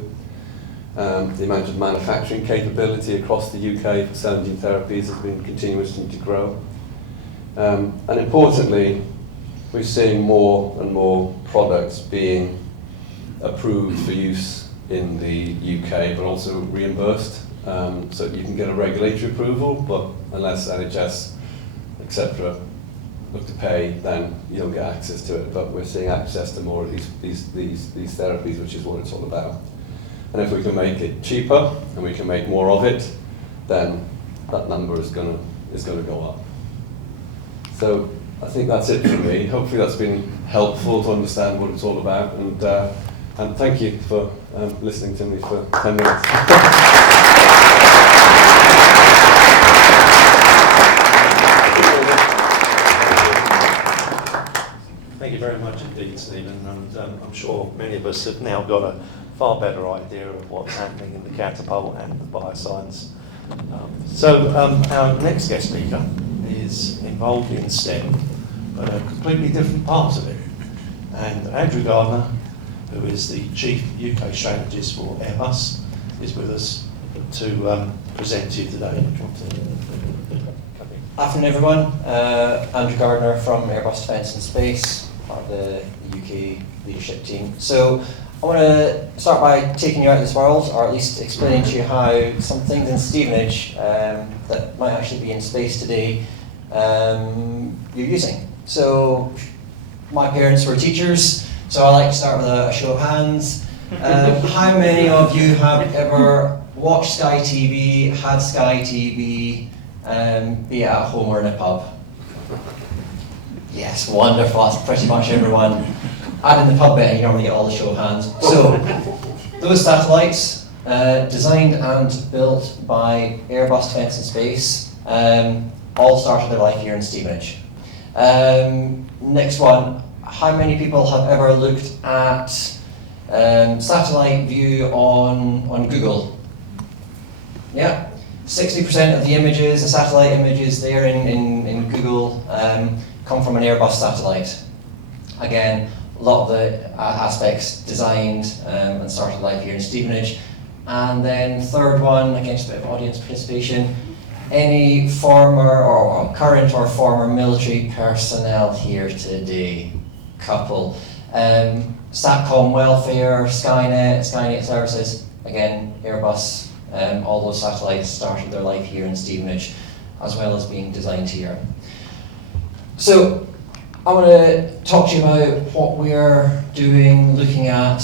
The amount of manufacturing capability across the UK for cell and gene therapies has been continuously to grow. And importantly, we're seeing more and more products being approved for use in the UK, but also reimbursed. So you can get a regulatory approval, but unless NHS, etc., look to pay, then you don't get access to it. But we're seeing access to more of these therapies, which is what it's all about. And if we can make it cheaper and we can make more of it, then that number is going to go up. So I think that's it for me. Hopefully that's been helpful to understand what it's all about. And thank you for listening to me for 10 minutes. Thank you very much indeed, Stephen. And I'm sure many of us have now got a far better idea of what's happening in the Catapult and the Bioscience. Our next guest speaker is involved in STEM, but a completely different part of it. And Andrew Gardner, who is the Chief UK Strategist for Airbus, is with us to present to you today. Afternoon everyone, Andrew Gardner from Airbus Defence and Space, part of the UK leadership team. So I want to start by taking you out of this world, or at least explaining to you how some things in Stevenage that might actually be in space today you're using. So my parents were teachers, so I like to start with a show of hands. How many of you have ever watched Sky TV, had Sky TV, be it at home or in a pub? Yes, wonderful, that's pretty much everyone. Add in the pub bit and you normally get all the show of hands. So, those satellites, designed and built by Airbus Defence and Space, all started their life here in Stevenage. Next one, how many people have ever looked at satellite view on Google? Yeah, 60% of the images, the satellite images there in Google come from an Airbus satellite. Again, a lot of the aspects designed and started life here in Stevenage. And then third one, again, just a bit of audience participation. Any former or current or former military personnel here today? Couple. Satcom Welfare, Skynet Services, again, Airbus, all those satellites started their life here in Stevenage, as well as being designed here. So, I want to talk to you about what we're doing, looking at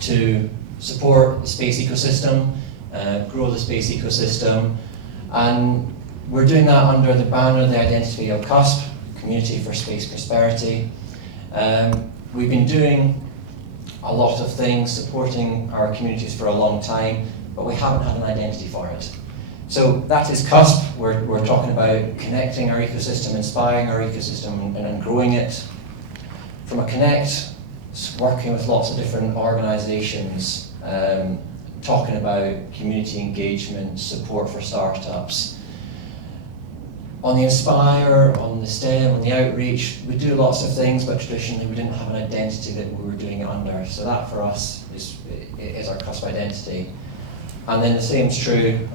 to support the space ecosystem, grow the space ecosystem, and we're doing that under the banner, the identity of CUSP, Community for Space Prosperity. We've been doing a lot of things, supporting our communities for a long time, but we haven't had an identity for it. So that is CUSP. We're talking about connecting our ecosystem, inspiring our ecosystem, and growing it. From a connect, working with lots of different organisations, talking about community engagement, support for startups. On the Inspire, on the STEM, on the outreach, we do lots of things, but traditionally we didn't have an identity that we were doing it under. So that for us is our CUSP identity. And then the same is true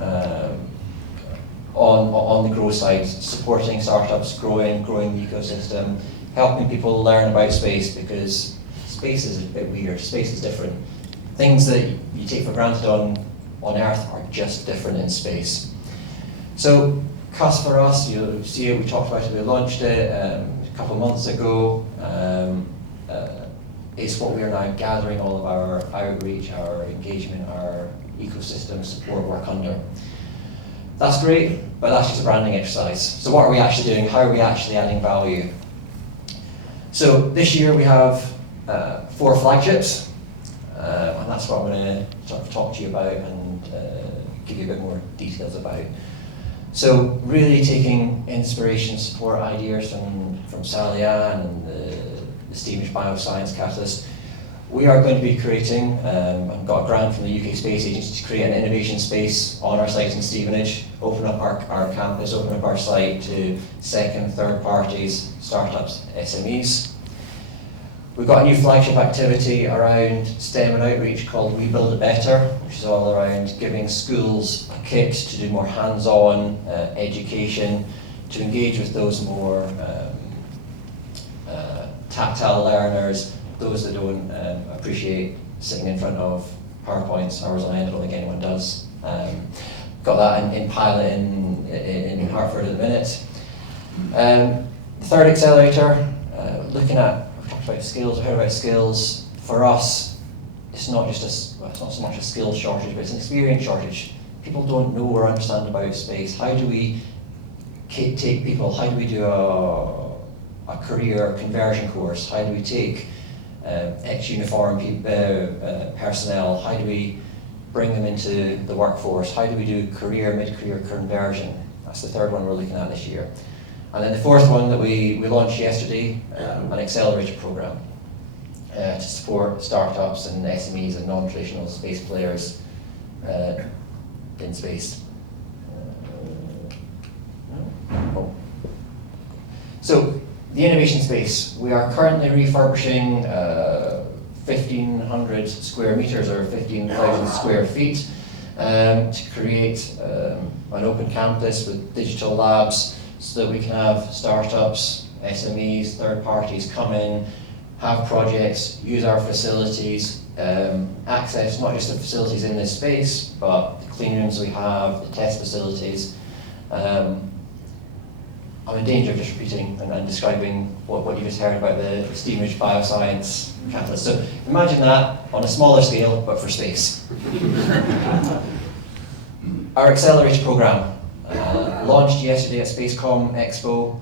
on the growth side, supporting startups, growing the ecosystem, helping people learn about space, because space is a bit weird, space is different. Things that you take for granted on Earth are just different in space. So CUSP for us, you'll see it, we talked about it, we launched it a couple of months ago. It's what we are now gathering all of our outreach, our engagement, our ecosystem support work under. That's great, but that's just a branding exercise. So what are we actually doing? How are we actually adding value? So this year we have 4 flagships, and that's what I'm going to sort of talk to you about and give you a bit more details about. So really taking inspiration, support ideas from Sally Ann and the Stevenage Bioscience Catalyst. We are going to be creating, and got a grant from the UK Space Agency to create an innovation space on our site in Stevenage, open up our campus, open up our site to second, third parties, startups, SMEs. We've got a new flagship activity around STEM and outreach called We Build It Better, which is all around giving schools a kit to do more hands-on education, to engage with those more tactile learners, those that don't appreciate sitting in front of PowerPoints hours on end. I don't think anyone does. Got that in pilot in Hertford at the minute. The third accelerator, looking at, we've talked about skills, we've heard about skills. For us, it's not just it's not so much a skills shortage, but it's an experience shortage. People don't know or understand about space. How do we take people, how do we do a career conversion course? How do we take ex-uniform personnel, how do we bring them into the workforce? How do we do career, mid-career conversion? That's the third one we're looking at this year. And then the fourth one that we launched yesterday, an accelerator program to support startups and SMEs and non-traditional space players in space. So, the innovation space. We are currently refurbishing 1,500 square meters or 15,000 square feet to create an open campus with digital labs so that we can have startups, SMEs, third parties come in, have projects, use our facilities, access not just the facilities in this space, but the clean rooms we have, the test facilities. I'm in danger of just repeating and describing what you just heard about the Stevenage Bioscience Catalyst. So imagine that on a smaller scale, but for space. Our accelerator program launched yesterday at Spacecom Expo.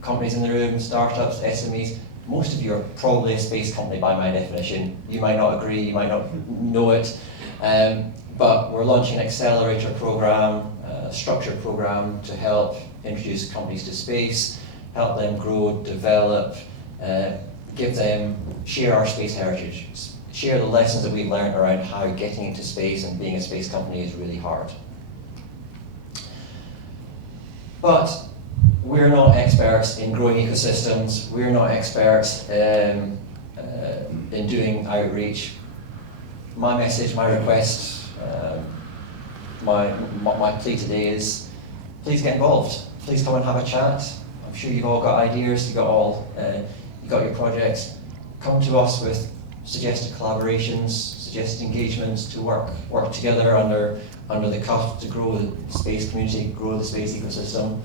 Companies in the room, startups, SMEs. Most of you are probably a space company by my definition. You might not agree, you might not know it, but we're launching an accelerator program, a structured program to help introduce companies to space, help them grow, develop, share our space heritage, share the lessons that we've learned around how getting into space and being a space company is really hard. But we're not experts in growing ecosystems, we're not experts in doing outreach. My message, my request, my plea today is, please get involved. Please come and have a chat. I'm sure you've all got ideas, you've got your projects. Come to us with suggested collaborations, suggested engagements to work together under the cuff to grow the space community, grow the space ecosystem.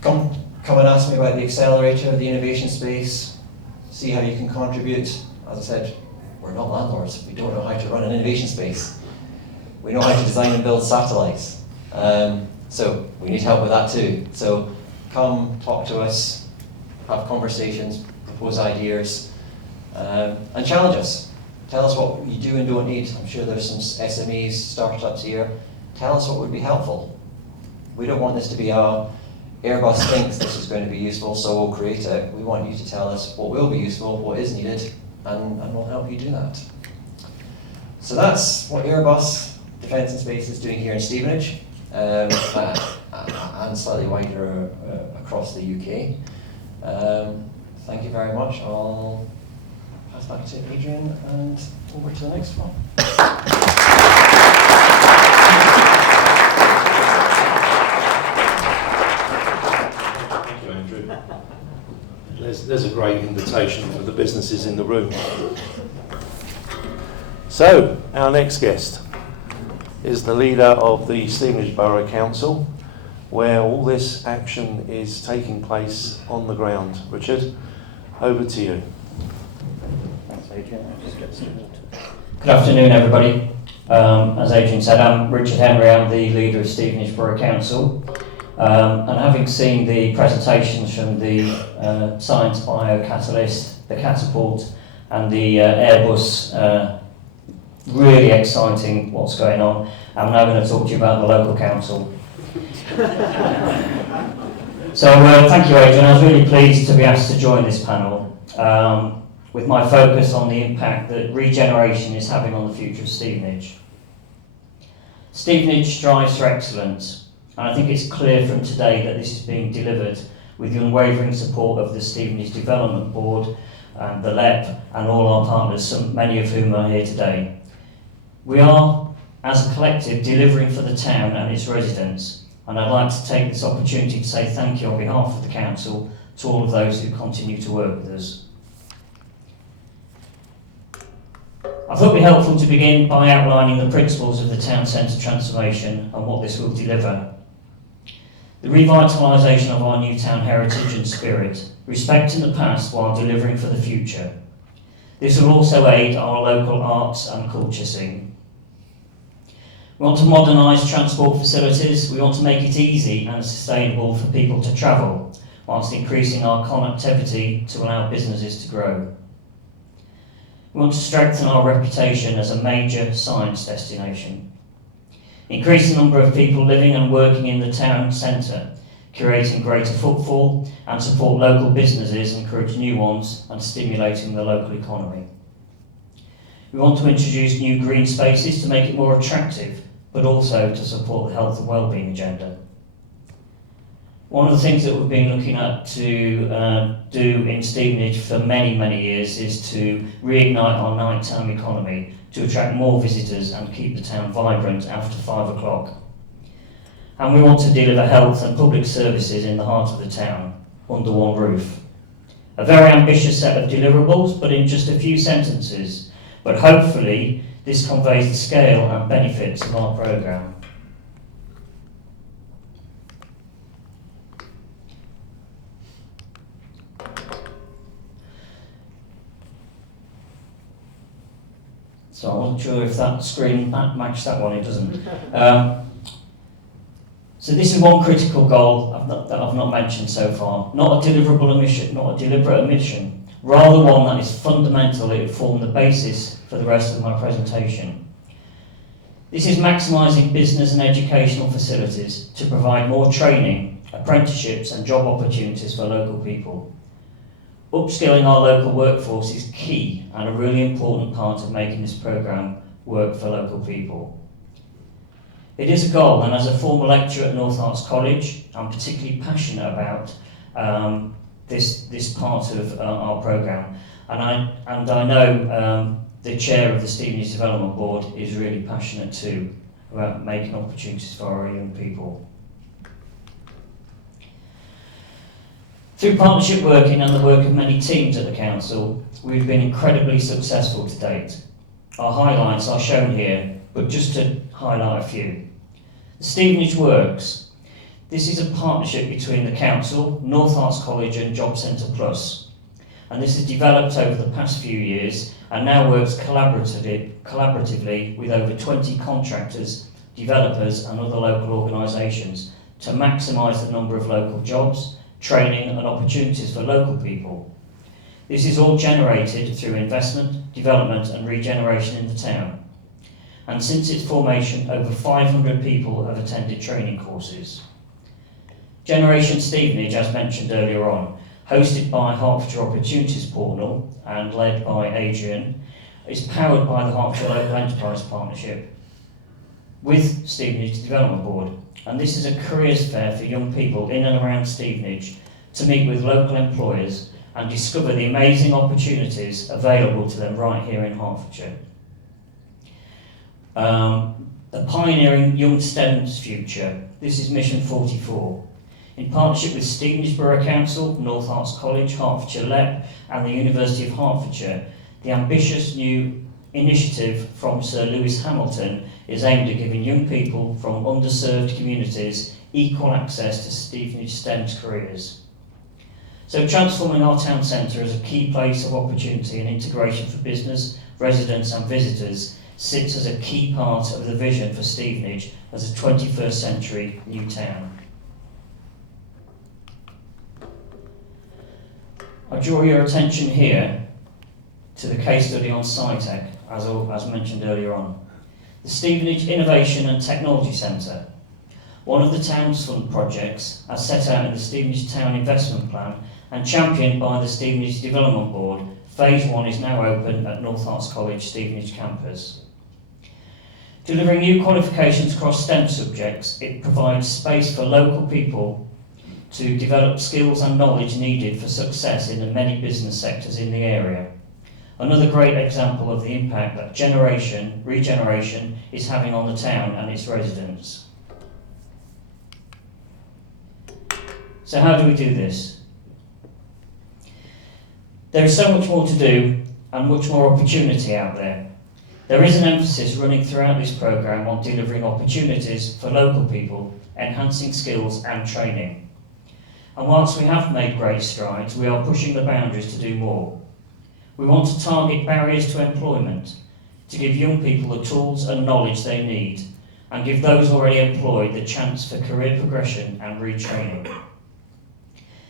Come and ask me about the accelerator, the innovation space, see how you can contribute. As I said, we're not landlords, we don't know how to run an innovation space. We know how to design and build satellites. So we need help with that too. So come talk to us, have conversations, propose ideas, and challenge us. Tell us what you do and don't need. I'm sure there's some SMEs, startups here. Tell us what would be helpful. We don't want this to be Airbus thinks this is going to be useful, so we'll create it. We want you to tell us what will be useful, what is needed, and we'll help you do that. So that's what Airbus Defence and Space is doing here in Stevenage, and slightly wider across the UK. Thank you very much. I'll pass back to Adrian and over to the next one. Thank you, Andrew. There's a great invitation for the businesses in the room. So, our next guest is the leader of the Stevenage Borough Council, where all this action is taking place on the ground. Richard, over to you. Thanks, Adrian. I'll just get some water. Good afternoon, everybody. As Adrian said, I'm Richard Henry. I'm the leader of Stevenage Borough Council. And having seen the presentations from the Science Biocatalyst, the Catapult, and the Airbus, really exciting what's going on. I'm now going to talk to you about the local council. So thank you, Adrian. I was really pleased to be asked to join this panel with my focus on the impact that regeneration is having on the future of Stevenage. Stevenage strives for excellence, and I think it's clear from today that this is being delivered with the unwavering support of the Stevenage Development Board, and the LEP, and all our partners, many of whom are here today. We are, as a collective, delivering for the town and its residents, and I'd like to take this opportunity to say thank you on behalf of the Council to all of those who continue to work with us. I thought it would be helpful to begin by outlining the principles of the town centre transformation and what this will deliver. The revitalisation of our new town heritage and spirit, respecting the past while delivering for the future. This will also aid our local arts and culture scene. We want to modernise transport facilities. We want to make it easy and sustainable for people to travel, whilst increasing our connectivity to allow businesses to grow. We want to strengthen our reputation as a major science destination. Increase the number of people living and working in the town centre, creating greater footfall, and support local businesses, encourage new ones, and stimulating the local economy. We want to introduce new green spaces to make it more attractive, but also to support the health and wellbeing agenda. One of the things that we've been looking at to do in Stevenage for many, many years is to reignite our nighttime economy to attract more visitors and keep the town vibrant after 5 o'clock. And we want to deliver health and public services in the heart of the town, under one roof. A very ambitious set of deliverables, but in just a few sentences. But hopefully, this conveys the scale and benefits of our programme. So I wasn't sure if that screen matched that one, it doesn't. So this is one critical goal that I've not mentioned so far. Not a deliverable omission, not a deliberate omission, rather one that is fundamental. It will form the basis for the rest of my presentation. This is maximising business and educational facilities to provide more training apprenticeships and job opportunities for local people. Upskilling our local workforce is key and a really important part of making this programme work for local people. It is a goal, and as a former lecturer at North Arts College, I'm particularly passionate about this part of our programme, and I know the chair of the Stevenage Development Board is really passionate too about making opportunities for our young people. Through partnership working and the work of many teams at the Council, we've been incredibly successful to date. Our highlights are shown here, but just to highlight a few. The Stevenage Works. This is a partnership between the Council, North Arts College and Job Centre Plus. And this has developed over the past few years and now works collaboratively with over 20 contractors, developers and other local organisations to maximise the number of local jobs, training and opportunities for local people. This is all generated through investment, development and regeneration in the town. And since its formation, over 500 people have attended training courses. Generation Stevenage, as mentioned earlier on, hosted by Hertfordshire Opportunities Portal and led by Adrian, is powered by the Hertfordshire Local Enterprise Partnership with Stevenage Development Board. And this is a careers fair for young people in and around Stevenage to meet with local employers and discover the amazing opportunities available to them right here in Hertfordshire. The Pioneering Young STEM's Future. This is Mission 44. In partnership with Stevenage Borough Council, North Arts College, Hertfordshire LEP and the University of Hertfordshire, the ambitious new initiative from Sir Lewis Hamilton is aimed at giving young people from underserved communities equal access to Stevenage STEM's careers. So transforming our town centre as a key place of opportunity and integration for business, residents and visitors sits as a key part of the vision for Stevenage as a 21st century new town. I draw your attention here to the case study on SciTech, as mentioned earlier on. The Stevenage Innovation and Technology Centre, one of the town's fund projects, as set out in the Stevenage Town Investment Plan and championed by the Stevenage Development Board. Phase 1 is now open at North Arts College Stevenage campus. Delivering new qualifications across STEM subjects, it provides space for local people to develop skills and knowledge needed for success in the many business sectors in the area. Another great example of the impact that regeneration is having on the town and its residents. So how do we do this? There is so much more to do and much more opportunity out there. There is an emphasis running throughout this programme on delivering opportunities for local people, enhancing skills and training. And whilst we have made great strides, we are pushing the boundaries to do more. We want to target barriers to employment, to give young people the tools and knowledge they need, and give those already employed the chance for career progression and retraining.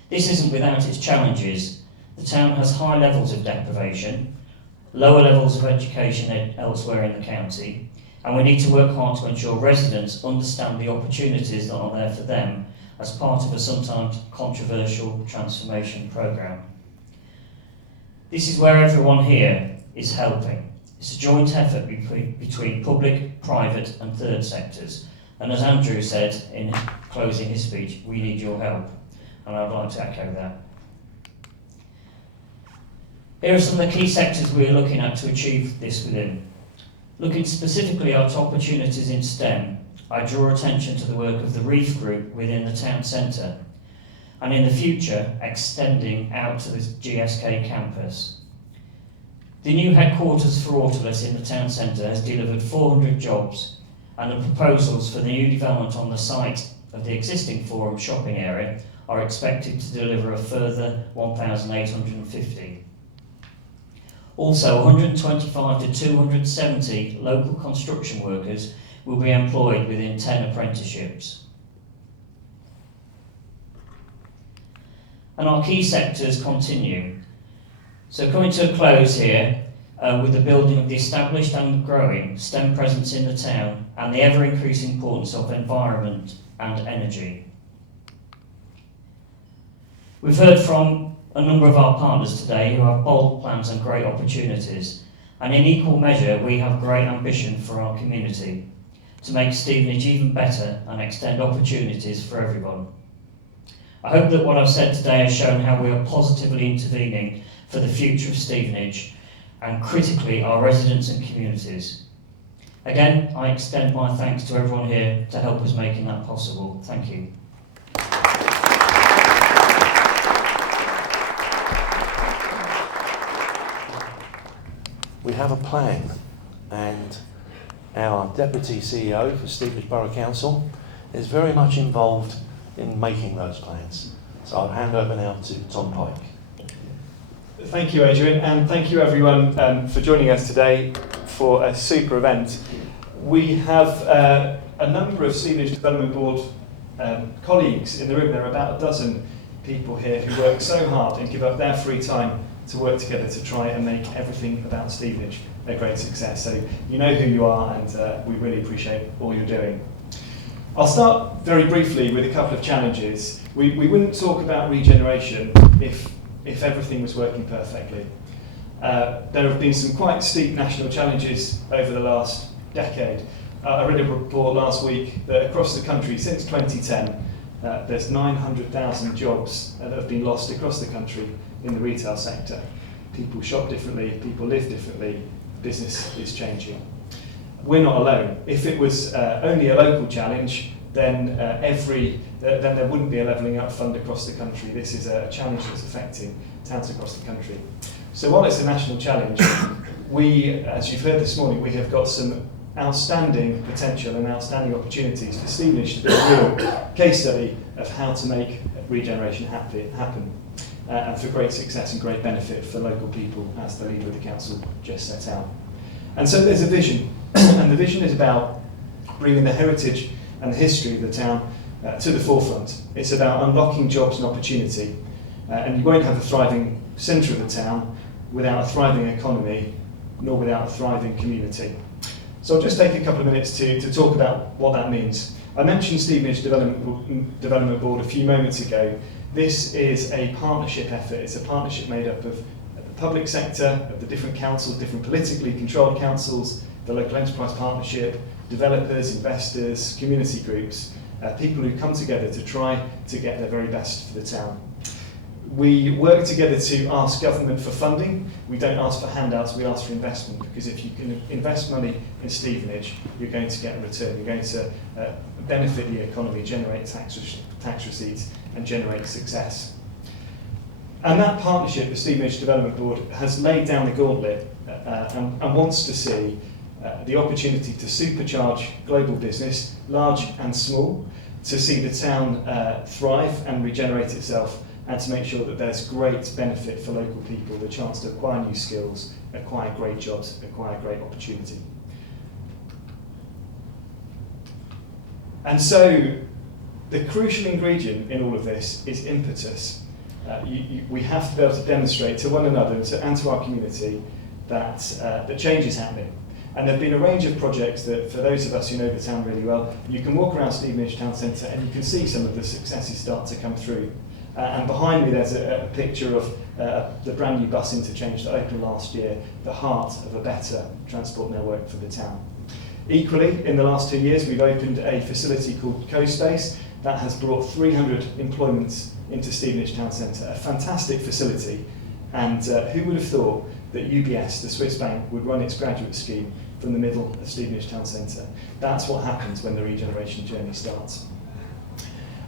This isn't without its challenges. The town has high levels of deprivation, lower levels of education elsewhere in the county, and we need to work hard to ensure residents understand the opportunities that are there for them as part of a sometimes controversial transformation programme. This is where everyone here is helping. It's a joint effort between public, private and third sectors. And as Andrew said in closing his speech, we need your help. And I'd like to echo that. Here are some of the key sectors we are looking at to achieve this within. Looking specifically at opportunities in STEM, I draw attention to the work of the Reef Group within the town centre, and in the future extending out to the GSK campus. The new headquarters for Autolus in the town centre has delivered 400 jobs, and the proposals for the new development on the site of the existing Forum shopping area are expected to deliver a further 1,850. Also, 125 to 270 local construction workers will be employed within 10 apprenticeships. And our key sectors continue. So coming to a close here, with the building of the established and growing STEM presence in the town and the ever-increasing importance of environment and energy. We've heard from a number of our partners today who have bold plans and great opportunities, and in equal measure we have great ambition for our community to make Stevenage even better and extend opportunities for everyone. I hope that what I've said today has shown how we are positively intervening for the future of Stevenage and critically our residents and communities. Again, I extend my thanks to everyone here to help us making that possible. Thank you. We have a plan, and our Deputy CEO for Stevenage Borough Council is very much involved in making those plans. So I'll hand over now to Tom Pike. Thank you, Adrian, and thank you everyone for joining us today for a super event. We have a number of Stevenage Development Board colleagues in the room. There are about a dozen people here who work so hard and give up their free time to work together to try and make everything about Stevenage a great success. So you know who you are, and we really appreciate all you're doing. I'll start very briefly with a couple of challenges. We wouldn't talk about regeneration if everything was working perfectly. There have been some quite steep national challenges over the last decade. I read a report last week that across the country since 2010, there's 900,000 jobs that have been lost across the country in the retail sector. People shop differently, people live differently, business is changing. We're not alone. If it was only a local challenge, then then there wouldn't be a levelling up fund across the country. This is a challenge that's affecting towns across the country. So while it's a national challenge, we, as you've heard this morning, we have got some outstanding potential and outstanding opportunities for Stevenage to be a real case study of how to make regeneration happen. And for great success and great benefit for local people, as the leader of the council just set out. And so there's a vision, and the vision is about bringing the heritage and the history of the town to the forefront. It's about unlocking jobs and opportunity, and you won't have a thriving centre of the town without a thriving economy, nor without a thriving community. So I'll just take a couple of minutes to talk about what that means. I mentioned Stevenage Development Board a few moments ago. This is a partnership effort. It's a partnership made up of the public sector, of the different councils, different politically controlled councils, the local enterprise partnership, developers, investors, community groups, people who come together to try to get their very best for the town. We work together to ask government for funding. We don't ask for handouts, we ask for investment, because if you can invest money in Stevenage, you're going to get a return. You're going to benefit the economy, generate tax receipts, and generate success. And that partnership, the Stevenage Development Board, has laid down the gauntlet and wants to see the opportunity to supercharge global business, large and small, to see the town thrive and regenerate itself, and to make sure that there's great benefit for local people, the chance to acquire new skills, acquire great jobs, acquire great opportunity. And so the crucial ingredient in all of this is impetus. We have to be able to demonstrate to one another and to our community that change is happening. And there have been a range of projects that, for those of us who know the town really well, you can walk around Stevenage Town Centre and you can see some of the successes start to come through. And behind me there's a picture of the brand new bus interchange that opened last year, the heart of a better transport network for the town. Equally, in the last 2 years, we've opened a facility called CoSpace that has brought 300 employments into Stevenage Town Centre, a fantastic facility. And who would have thought that UBS, the Swiss bank, would run its graduate scheme from the middle of Stevenage Town Centre? That's what happens when the regeneration journey starts.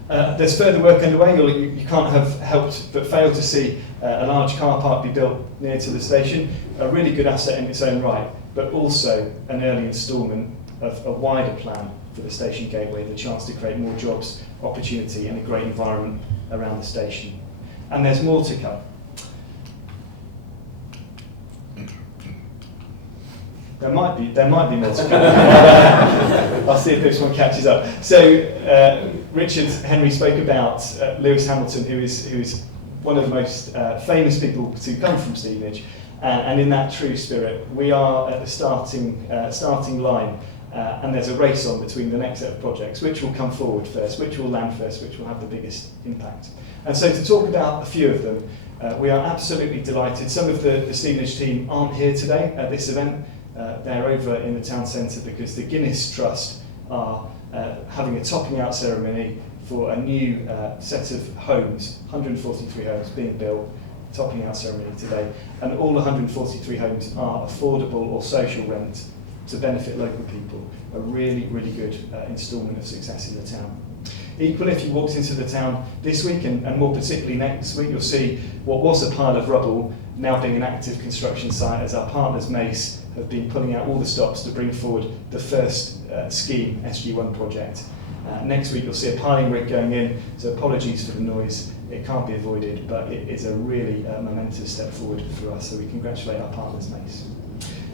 There's further work underway. You can't have helped but fail to see a large car park be built near to the station, a really good asset in its own right, but also an early instalment of a wider plan for the station gateway, the chance to create more jobs, opportunity and a great environment around the station. And there's more to come. There might be more to come. I'll see if this one catches up. So Richard Henry spoke about Lewis Hamilton, who is one of the most famous people to come from Stevenage, and in that true spirit, we are at the starting line and there's a race on between the next set of projects, which will come forward first, which will land first, which will have the biggest impact. And so to talk about a few of them, we are absolutely delighted. Some of the Stevenage team aren't here today at this event. They're over in the town centre because the Guinness Trust are having a topping out ceremony for a new set of homes, 143 homes being built, topping out ceremony today, and all 143 homes are affordable or social rent to benefit local people. A really, really good instalment of success in the town. Equally, if you walked into the town this week, and more particularly next week, you'll see what was a pile of rubble now being an active construction site, as our partners Mace have been pulling out all the stops to bring forward the first scheme, SG1 project. Next week you'll see a piling rig going in, so apologies for the noise, it can't be avoided, but it is a really momentous step forward for us, so we congratulate our partners Mace.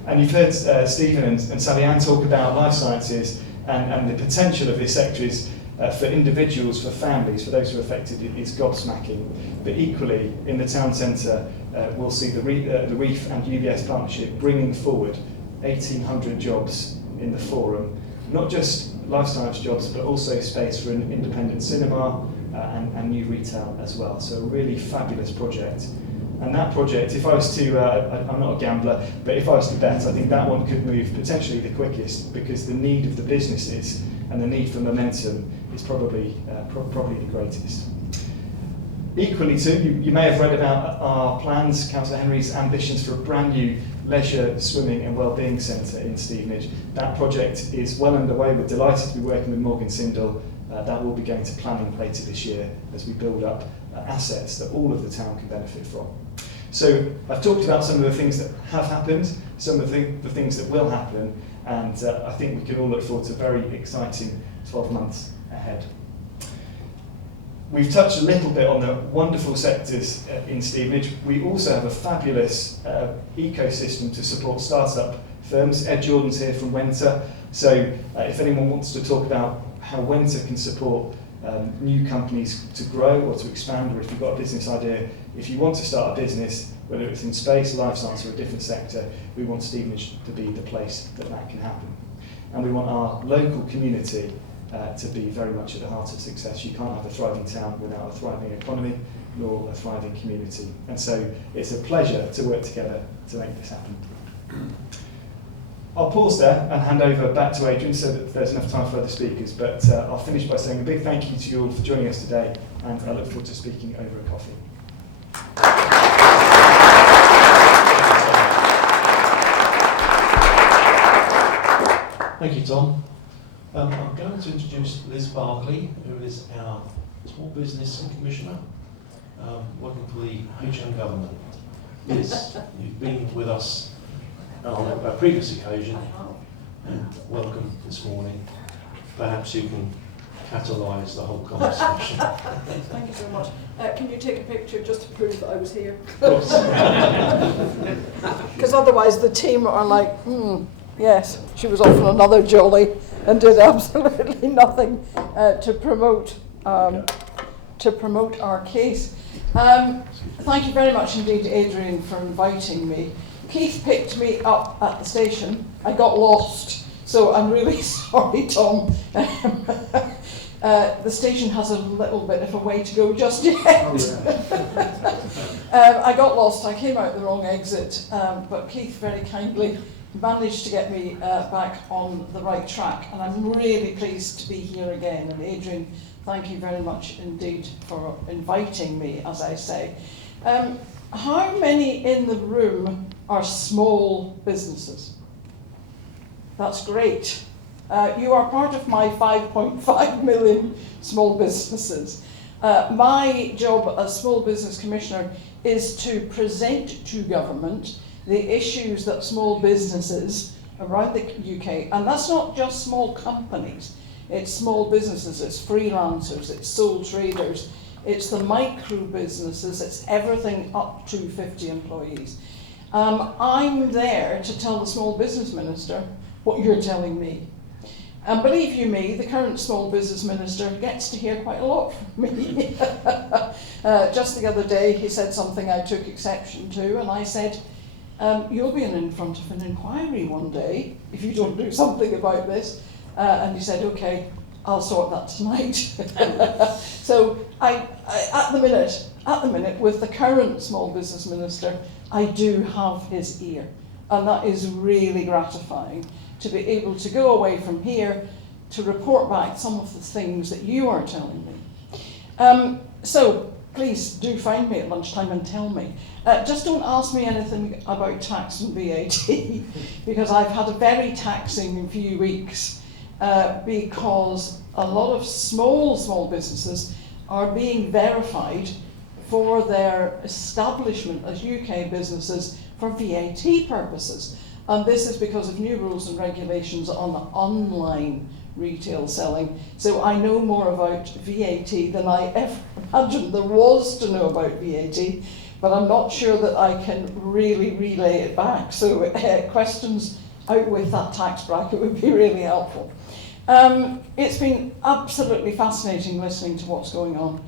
And you've heard Stephen and Sally Ann talk about life sciences, and the potential of this sector is for individuals, for families, for those who are affected, it's gobsmacking. But equally, in the town centre, we'll see the Reef and UBS partnership bringing forward 1,800 jobs in the forum. Not just life science jobs, but also space for an independent cinema and new retail as well. So a really fabulous project. And that project, if I was to, I'm not a gambler, but if I was to bet, I think that one could move potentially the quickest, because the need of the businesses and the need for momentum is probably the greatest. Equally too, you may have read about our plans, Councillor Henry's ambitions for a brand new leisure, swimming and wellbeing centre in Stevenage. That project is well underway. We're delighted to be working with Morgan Sindall. That will be going to planning later this year as we build up assets that all of the town can benefit from. So I've talked about some of the things that have happened, some of the things that will happen, and I think we can all look forward to a very exciting 12 months ahead. We've touched a little bit on the wonderful sectors in Stevenage. We also have a fabulous ecosystem to support startup firms. Ed Jordan's here from Wenter, so if anyone wants to talk about how Wenter can support new companies to grow or to expand, or if you've got a business idea, if you want to start a business, whether it's in space, life science or a different sector, we want Stevenage to be the place that can happen. And we want our local community to be very much at the heart of success. You can't have a thriving town without a thriving economy, nor a thriving community. And so it's a pleasure to work together to make this happen. I'll pause there and hand over back to Adrian so that there's enough time for other speakers, but I'll finish by saying a big thank you to you all for joining us today, and I look forward to speaking over a coffee. Thank you, Tom. I'm going to introduce Liz Barclay, who is our Small Business Commissioner, working for the HM Government. Liz, you've been with us on a previous occasion, and welcome this morning. Perhaps you can catalyse the whole conversation. Thank you very much. Can you take a picture just to prove that I was here? Because otherwise the team are like, yes, she was off on another jolly and did absolutely nothing to promote our case. Thank you very much indeed, Adrian, for inviting me. Keith picked me up at the station. I got lost, so I'm really sorry, Tom. The station has a little bit of a way to go just yet. I got lost. I came out the wrong exit, but Keith very kindly managed to get me back on the right track, and I'm really pleased to be here again. And Adrian, thank you very much indeed for inviting me, as I say. How many in the room are small businesses? That's great. You are part of my 5.5 million small businesses. My job as Small Business Commissioner is to present to government the issues that small businesses around the UK, and that's not just small companies, it's small businesses, it's freelancers, it's sole traders, it's the micro businesses, it's everything up to 50 employees. I'm there to tell the Small Business Minister what you're telling me. And believe you me, the current Small Business Minister gets to hear quite a lot from me. Just the other day he said something I took exception to, and I said, you'll be in front of an inquiry one day if you don't do something about this. And he said, okay, I'll sort that tonight. So at the minute, with the current small business minister, I do have his ear. And that is really gratifying, to be able to go away from here to report back some of the things that you are telling me. So please do find me at lunchtime and tell me. Just don't ask me anything about tax and VAT, because I've had a very taxing few weeks, because a lot of small businesses are being verified for their establishment as UK businesses for VAT purposes. And this is because of new rules and regulations on online retail selling. So I know more about VAT than I ever imagined there was to know about VAT, but I'm not sure that I can really relay it back. So questions out with that tax bracket would be really helpful. It's been absolutely fascinating listening to what's going on.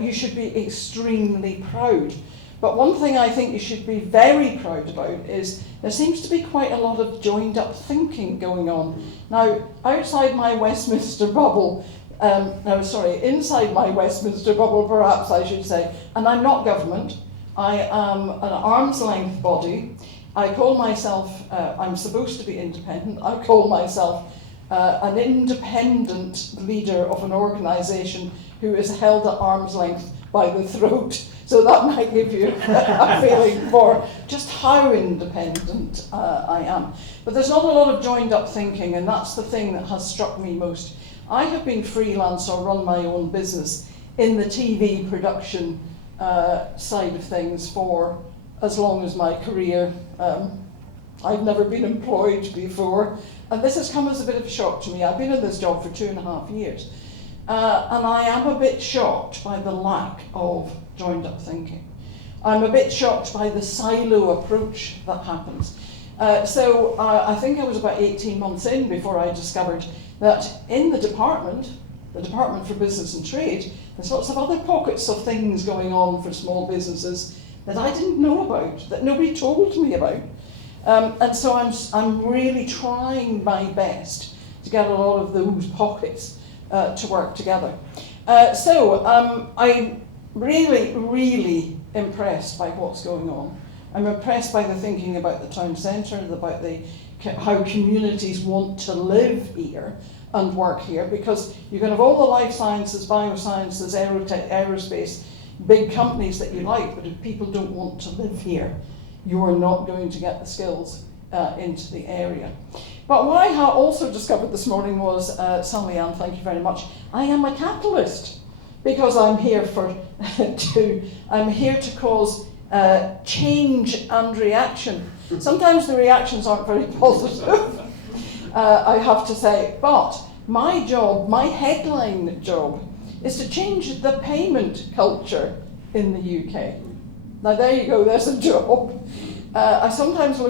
You should be extremely proud. But one thing I think you should be very proud about is there seems to be quite a lot of joined up thinking going on. Now, outside my Westminster bubble, inside my Westminster bubble perhaps I should say, and I'm not government, I am an arm's length body. I call myself, I'm supposed to be independent, I call myself an independent leader of an organisation who is held at arm's length by the throat. So that might give you a feeling for just how independent I am. But there's not a lot of joined up thinking, and that's the thing that has struck me most. I have been freelance or run my own business in the TV production side of things for as long as my career. I've never been employed before, and this has come as a bit of a shock to me. I've been in this job for 2.5 years, and I am a bit shocked by the lack of joined up thinking. I'm a bit shocked by the silo approach that happens. So I think I was about 18 months in before I discovered that in the Department for Business and Trade, there's lots of other pockets of things going on for small businesses that I didn't know about, that nobody told me about. And so I'm really trying my best to get a lot of those pockets to work together. I'm really impressed by what's going on. I'm impressed by the thinking about the town centre, about how communities want to live here and work here, because you can have all the life sciences, biosciences, aerospace, big companies that you like, but if people don't want to live here, you are not going to get the skills into the area. But what I also discovered this morning was, Sally Ann, thank you very much, I am a catalyst, because I'm here to cause change and reaction. Sometimes the reactions aren't very positive, I have to say, but my job, my headline job, is to change the payment culture in the UK. Now there you go, there's a job. I sometimes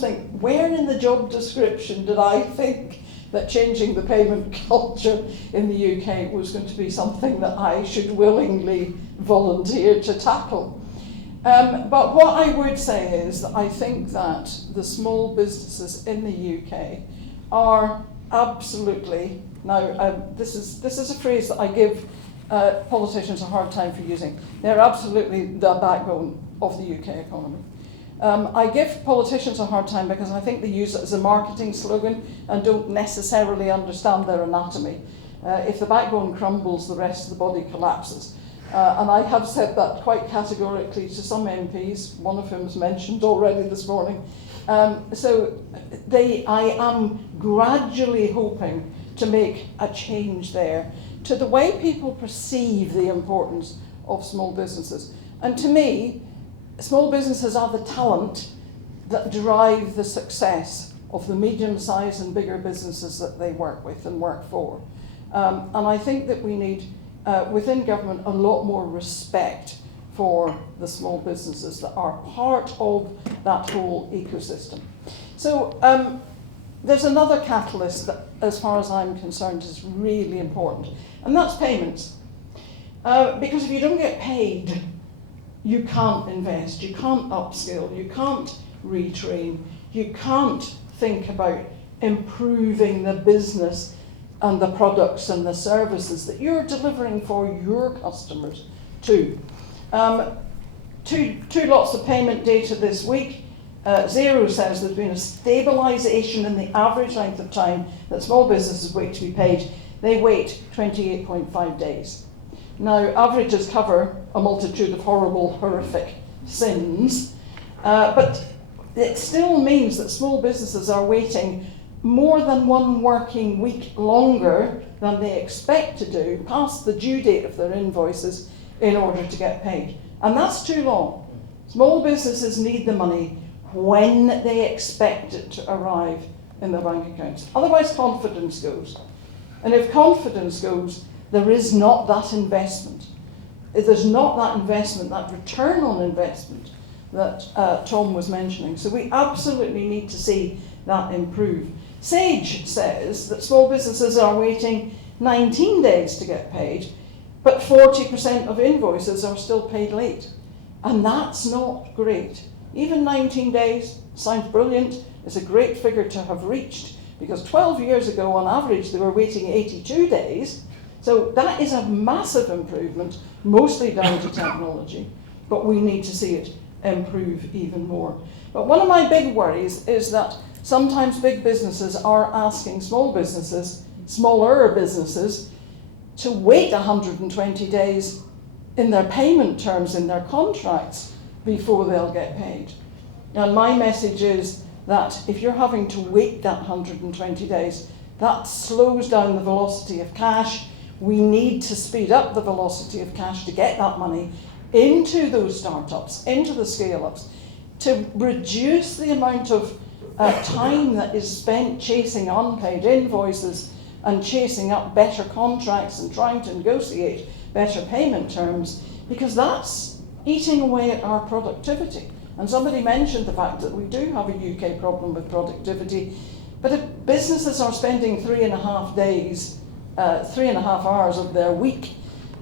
think, where in the job description did I think that changing the payment culture in the UK was going to be something that I should willingly volunteer to tackle? But what I would say is that I think that the small businesses in the UK are absolutely, now this is a phrase that I give politicians a hard time for using, they're absolutely the backbone of the UK economy. I give politicians a hard time because I think they use it as a marketing slogan and don't necessarily understand their anatomy. If the backbone crumbles, the rest of the body collapses. And I have said that quite categorically to some MPs, one of whom was mentioned already this morning. I am gradually hoping to make a change there to the way people perceive the importance of small businesses. And to me, small businesses are the talent that drive the success of the medium-sized and bigger businesses that they work with and work for. And I think that we need, within government, a lot more respect for the small businesses that are part of that whole ecosystem. So there's another catalyst that, as far as I'm concerned, is really important, and that's payments. Because if you don't get paid, you can't invest, you can't upskill, you can't retrain, you can't think about improving the business and the products and the services that you're delivering for your customers too. Two lots of payment data this week. Xero says there's been a stabilisation in the average length of time that small businesses wait to be paid. They wait 28.5 days. Now, averages cover a multitude of horrible, horrific sins, but it still means that small businesses are waiting more than 1 working week longer than they expect to do past the due date of their invoices in order to get paid. And that's too long. Small businesses need the money when they expect it to arrive in their bank accounts. Otherwise, confidence goes. And if confidence goes, there is not that investment. If there's not that investment, that return on investment that Tom was mentioning. So we absolutely need to see that improve. Sage says that small businesses are waiting 19 days to get paid, but 40% of invoices are still paid late. And that's not great. Even 19 days sounds brilliant. It's a great figure to have reached, because 12 years ago, on average, they were waiting 82 days. So that is a massive improvement, mostly down to technology, but we need to see it improve even more. But one of my big worries is that sometimes big businesses are asking small businesses, smaller businesses, to wait 120 days in their payment terms, in their contracts, before they'll get paid. And my message is that if you're having to wait that 120 days, that slows down the velocity of cash. We need to speed up the velocity of cash to get that money into those startups, into the scale-ups, to reduce the amount of time that is spent chasing unpaid invoices and chasing up better contracts and trying to negotiate better payment terms, because that's eating away at our productivity. And somebody mentioned the fact that we do have a UK problem with productivity, but if businesses are spending 3.5 days, 3.5 hours of their week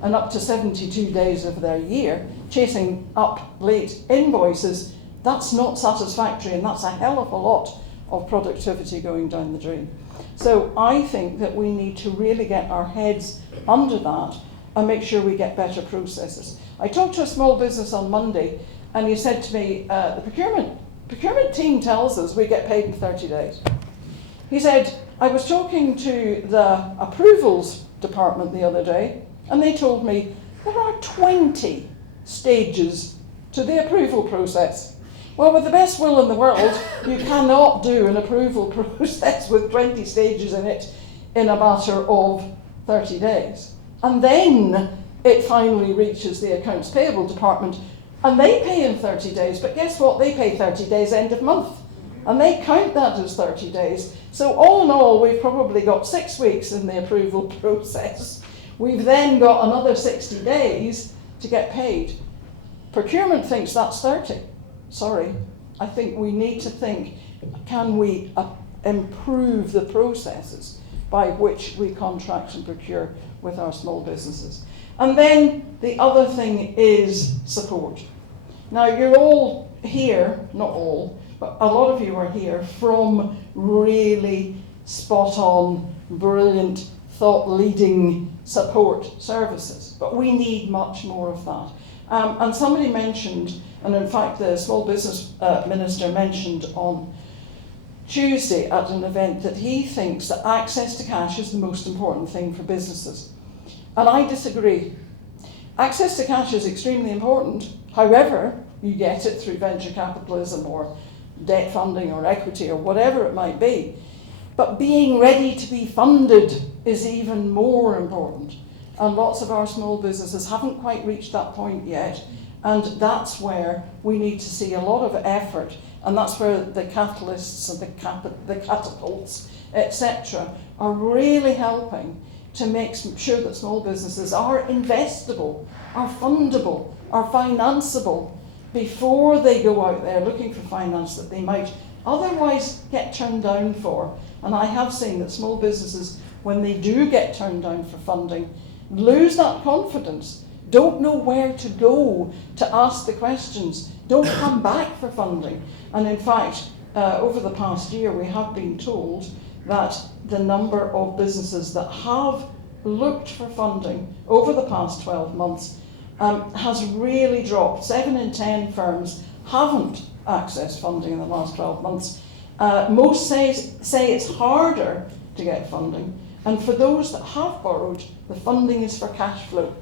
and up to 72 days of their year chasing up late invoices, that's not satisfactory, and that's a hell of a lot of productivity going down the drain. So I think that we need to really get our heads under that and make sure we get better processes. I talked to a small business on Monday, and he said to me, the procurement team tells us we get paid in 30 days. He said, I was talking to the approvals department the other day, and they told me there are 20 stages to the approval process. Well, with the best will in the world, you cannot do an approval process with 20 stages in it in a matter of 30 days. And then it finally reaches the accounts payable department, and they pay in 30 days. But guess what? They pay 30 days end of month, and they count that as 30 days. So all in all, we've probably got 6 weeks in the approval process. We've then got another 60 days to get paid. Procurement thinks that's 30. Sorry, I think we need to think, can we improve the processes by which we contract and procure with our small businesses? And then the other thing is support. Now, you're all here, not all, but a lot of you are here from really spot on, brilliant, thought-leading support services. But we need much more of that. And somebody mentioned, and in fact the small business minister mentioned on Tuesday at an event, that he thinks that access to cash is the most important thing for businesses. And I disagree. Access to cash is extremely important. However, you get it through venture capitalism or debt funding or equity or whatever it might be. But being ready to be funded is even more important. And lots of our small businesses haven't quite reached that point yet. And that's where we need to see a lot of effort. And that's where the catalysts and the catapults, etc., are really helping to make sure that small businesses are investable, are fundable, are financeable before they go out there looking for finance that they might otherwise get turned down for. And I have seen that small businesses, when they do get turned down for funding, lose that confidence don't know where to go to ask the questions, don't come back for funding. And in fact, over the past year, we have been told that the number of businesses that have looked for funding over the past 12 months has really dropped. 7 in 10 firms haven't accessed funding in the last 12 months. Most say it's harder to get funding. And for those that have borrowed, the funding is for cash flow.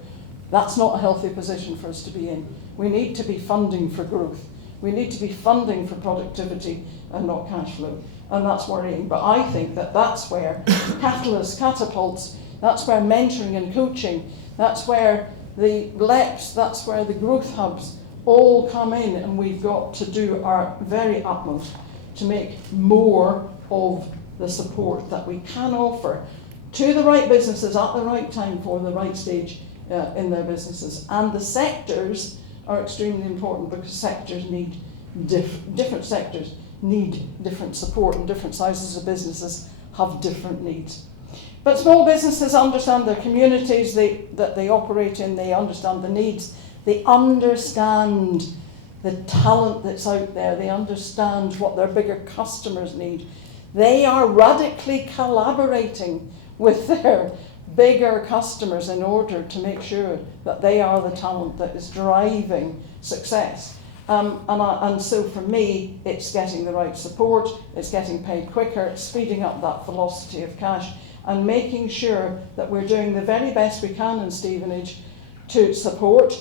That's not a healthy position for us to be in. We need to be funding for growth. We need to be funding for productivity and not cash flow. And that's worrying. But I think that that's where catalysts, catapults, that's where mentoring and coaching, that's where the LEPs, that's where the growth hubs all come in, and we've got to do our very utmost to make more of the support that we can offer to the right businesses at the right time for the right stage in their businesses. And the sectors are extremely important, because sectors need different sectors need different support, and different sizes of businesses have different needs. But small businesses understand their communities that they operate in, they understand the needs, they understand the talent that's out there, they understand what their bigger customers need. They are radically collaborating with their bigger customers in order to make sure that they are the talent that is driving success. And so for me, it's getting the right support, it's getting paid quicker, it's speeding up that velocity of cash, and making sure that we're doing the very best we can in Stevenage to support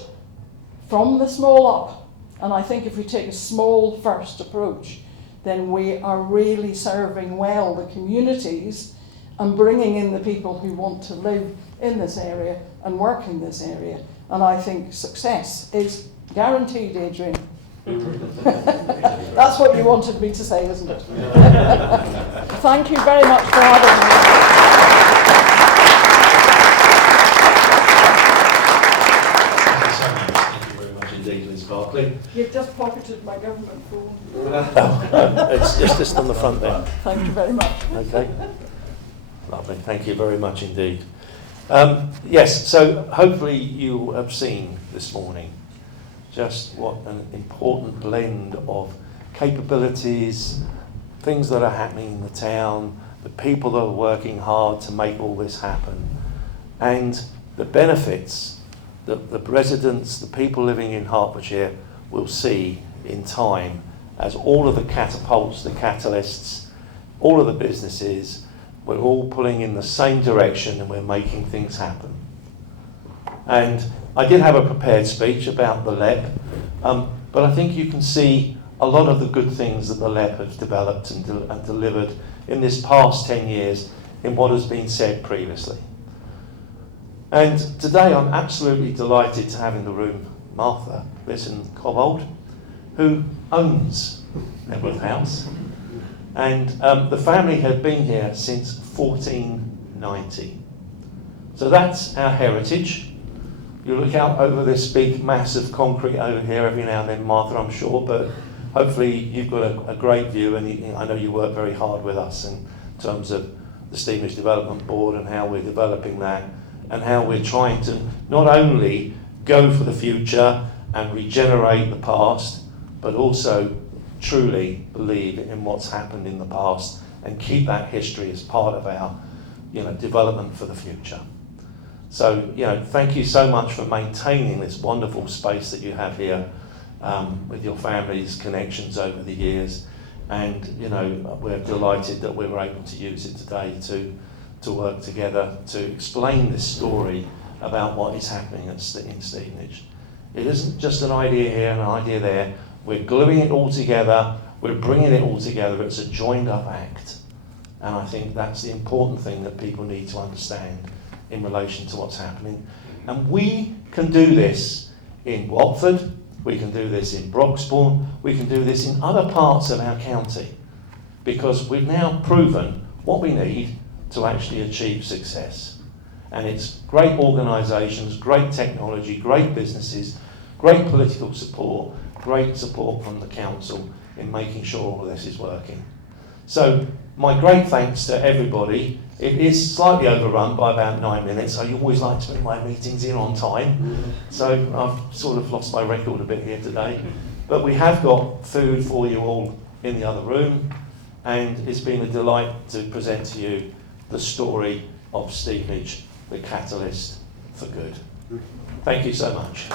from the small up. And I think if we take a small first approach, then we are really serving well the communities and bringing in the people who want to live in this area and work in this area. And I think success is guaranteed, Adrian. That's what you wanted me to say, isn't it? Thank you very much for having me. Barclay. You've just pocketed my government phone. It's just on the front there. Thank you very much. Okay. Lovely. Thank you very much indeed. Yes, so hopefully you have seen this morning just what an important blend of capabilities, things that are happening in the town, the people that are working hard to make all this happen, and the benefits that the residents, the people living in Hertfordshire will see in time as all of the catapults, the catalysts, all of the businesses, we're all pulling in the same direction and we're making things happen. And I did have a prepared speech about the LEP, but I think you can see a lot of the good things that the LEP has developed and delivered in this past 10 years in what has been said previously. And today I'm absolutely delighted to have in the room Martha Bisson-Cobbold, who owns Nebworth House. And the family had been here since 1490. So that's our heritage. You look out over this big mass of concrete over here every now and then, Martha, I'm sure, but hopefully you've got a great view, and I know you work very hard with us in terms of the Stevenage Development Board and how we're developing that, and how we're trying to not only go for the future and regenerate the past, but also truly believe in what's happened in the past and keep that history as part of our development for the future. So, thank you so much for maintaining this wonderful space that you have here with your family's connections over the years. And, we're delighted that we were able to use it today to work together to explain this story about what is happening in Stevenage. It isn't just an idea here and an idea there. We're gluing it all together. We're bringing it all together. It's a joined up act. And I think that's the important thing that people need to understand in relation to what's happening. And we can do this in Watford, we can do this in Broxbourne, we can do this in other parts of our county, because we've now proven what we need to actually achieve success. And it's great organisations, great technology, great businesses, great political support, great support from the council in making sure all of this is working. So my great thanks to everybody. It is slightly overrun by about 9 minutes. I always like to bring my meetings in on time, so I've sort of lost my record a bit here today. But we have got food for you all in the other room, and it's been a delight to present to you the story of Stevenage, the catalyst for good. Thank you so much.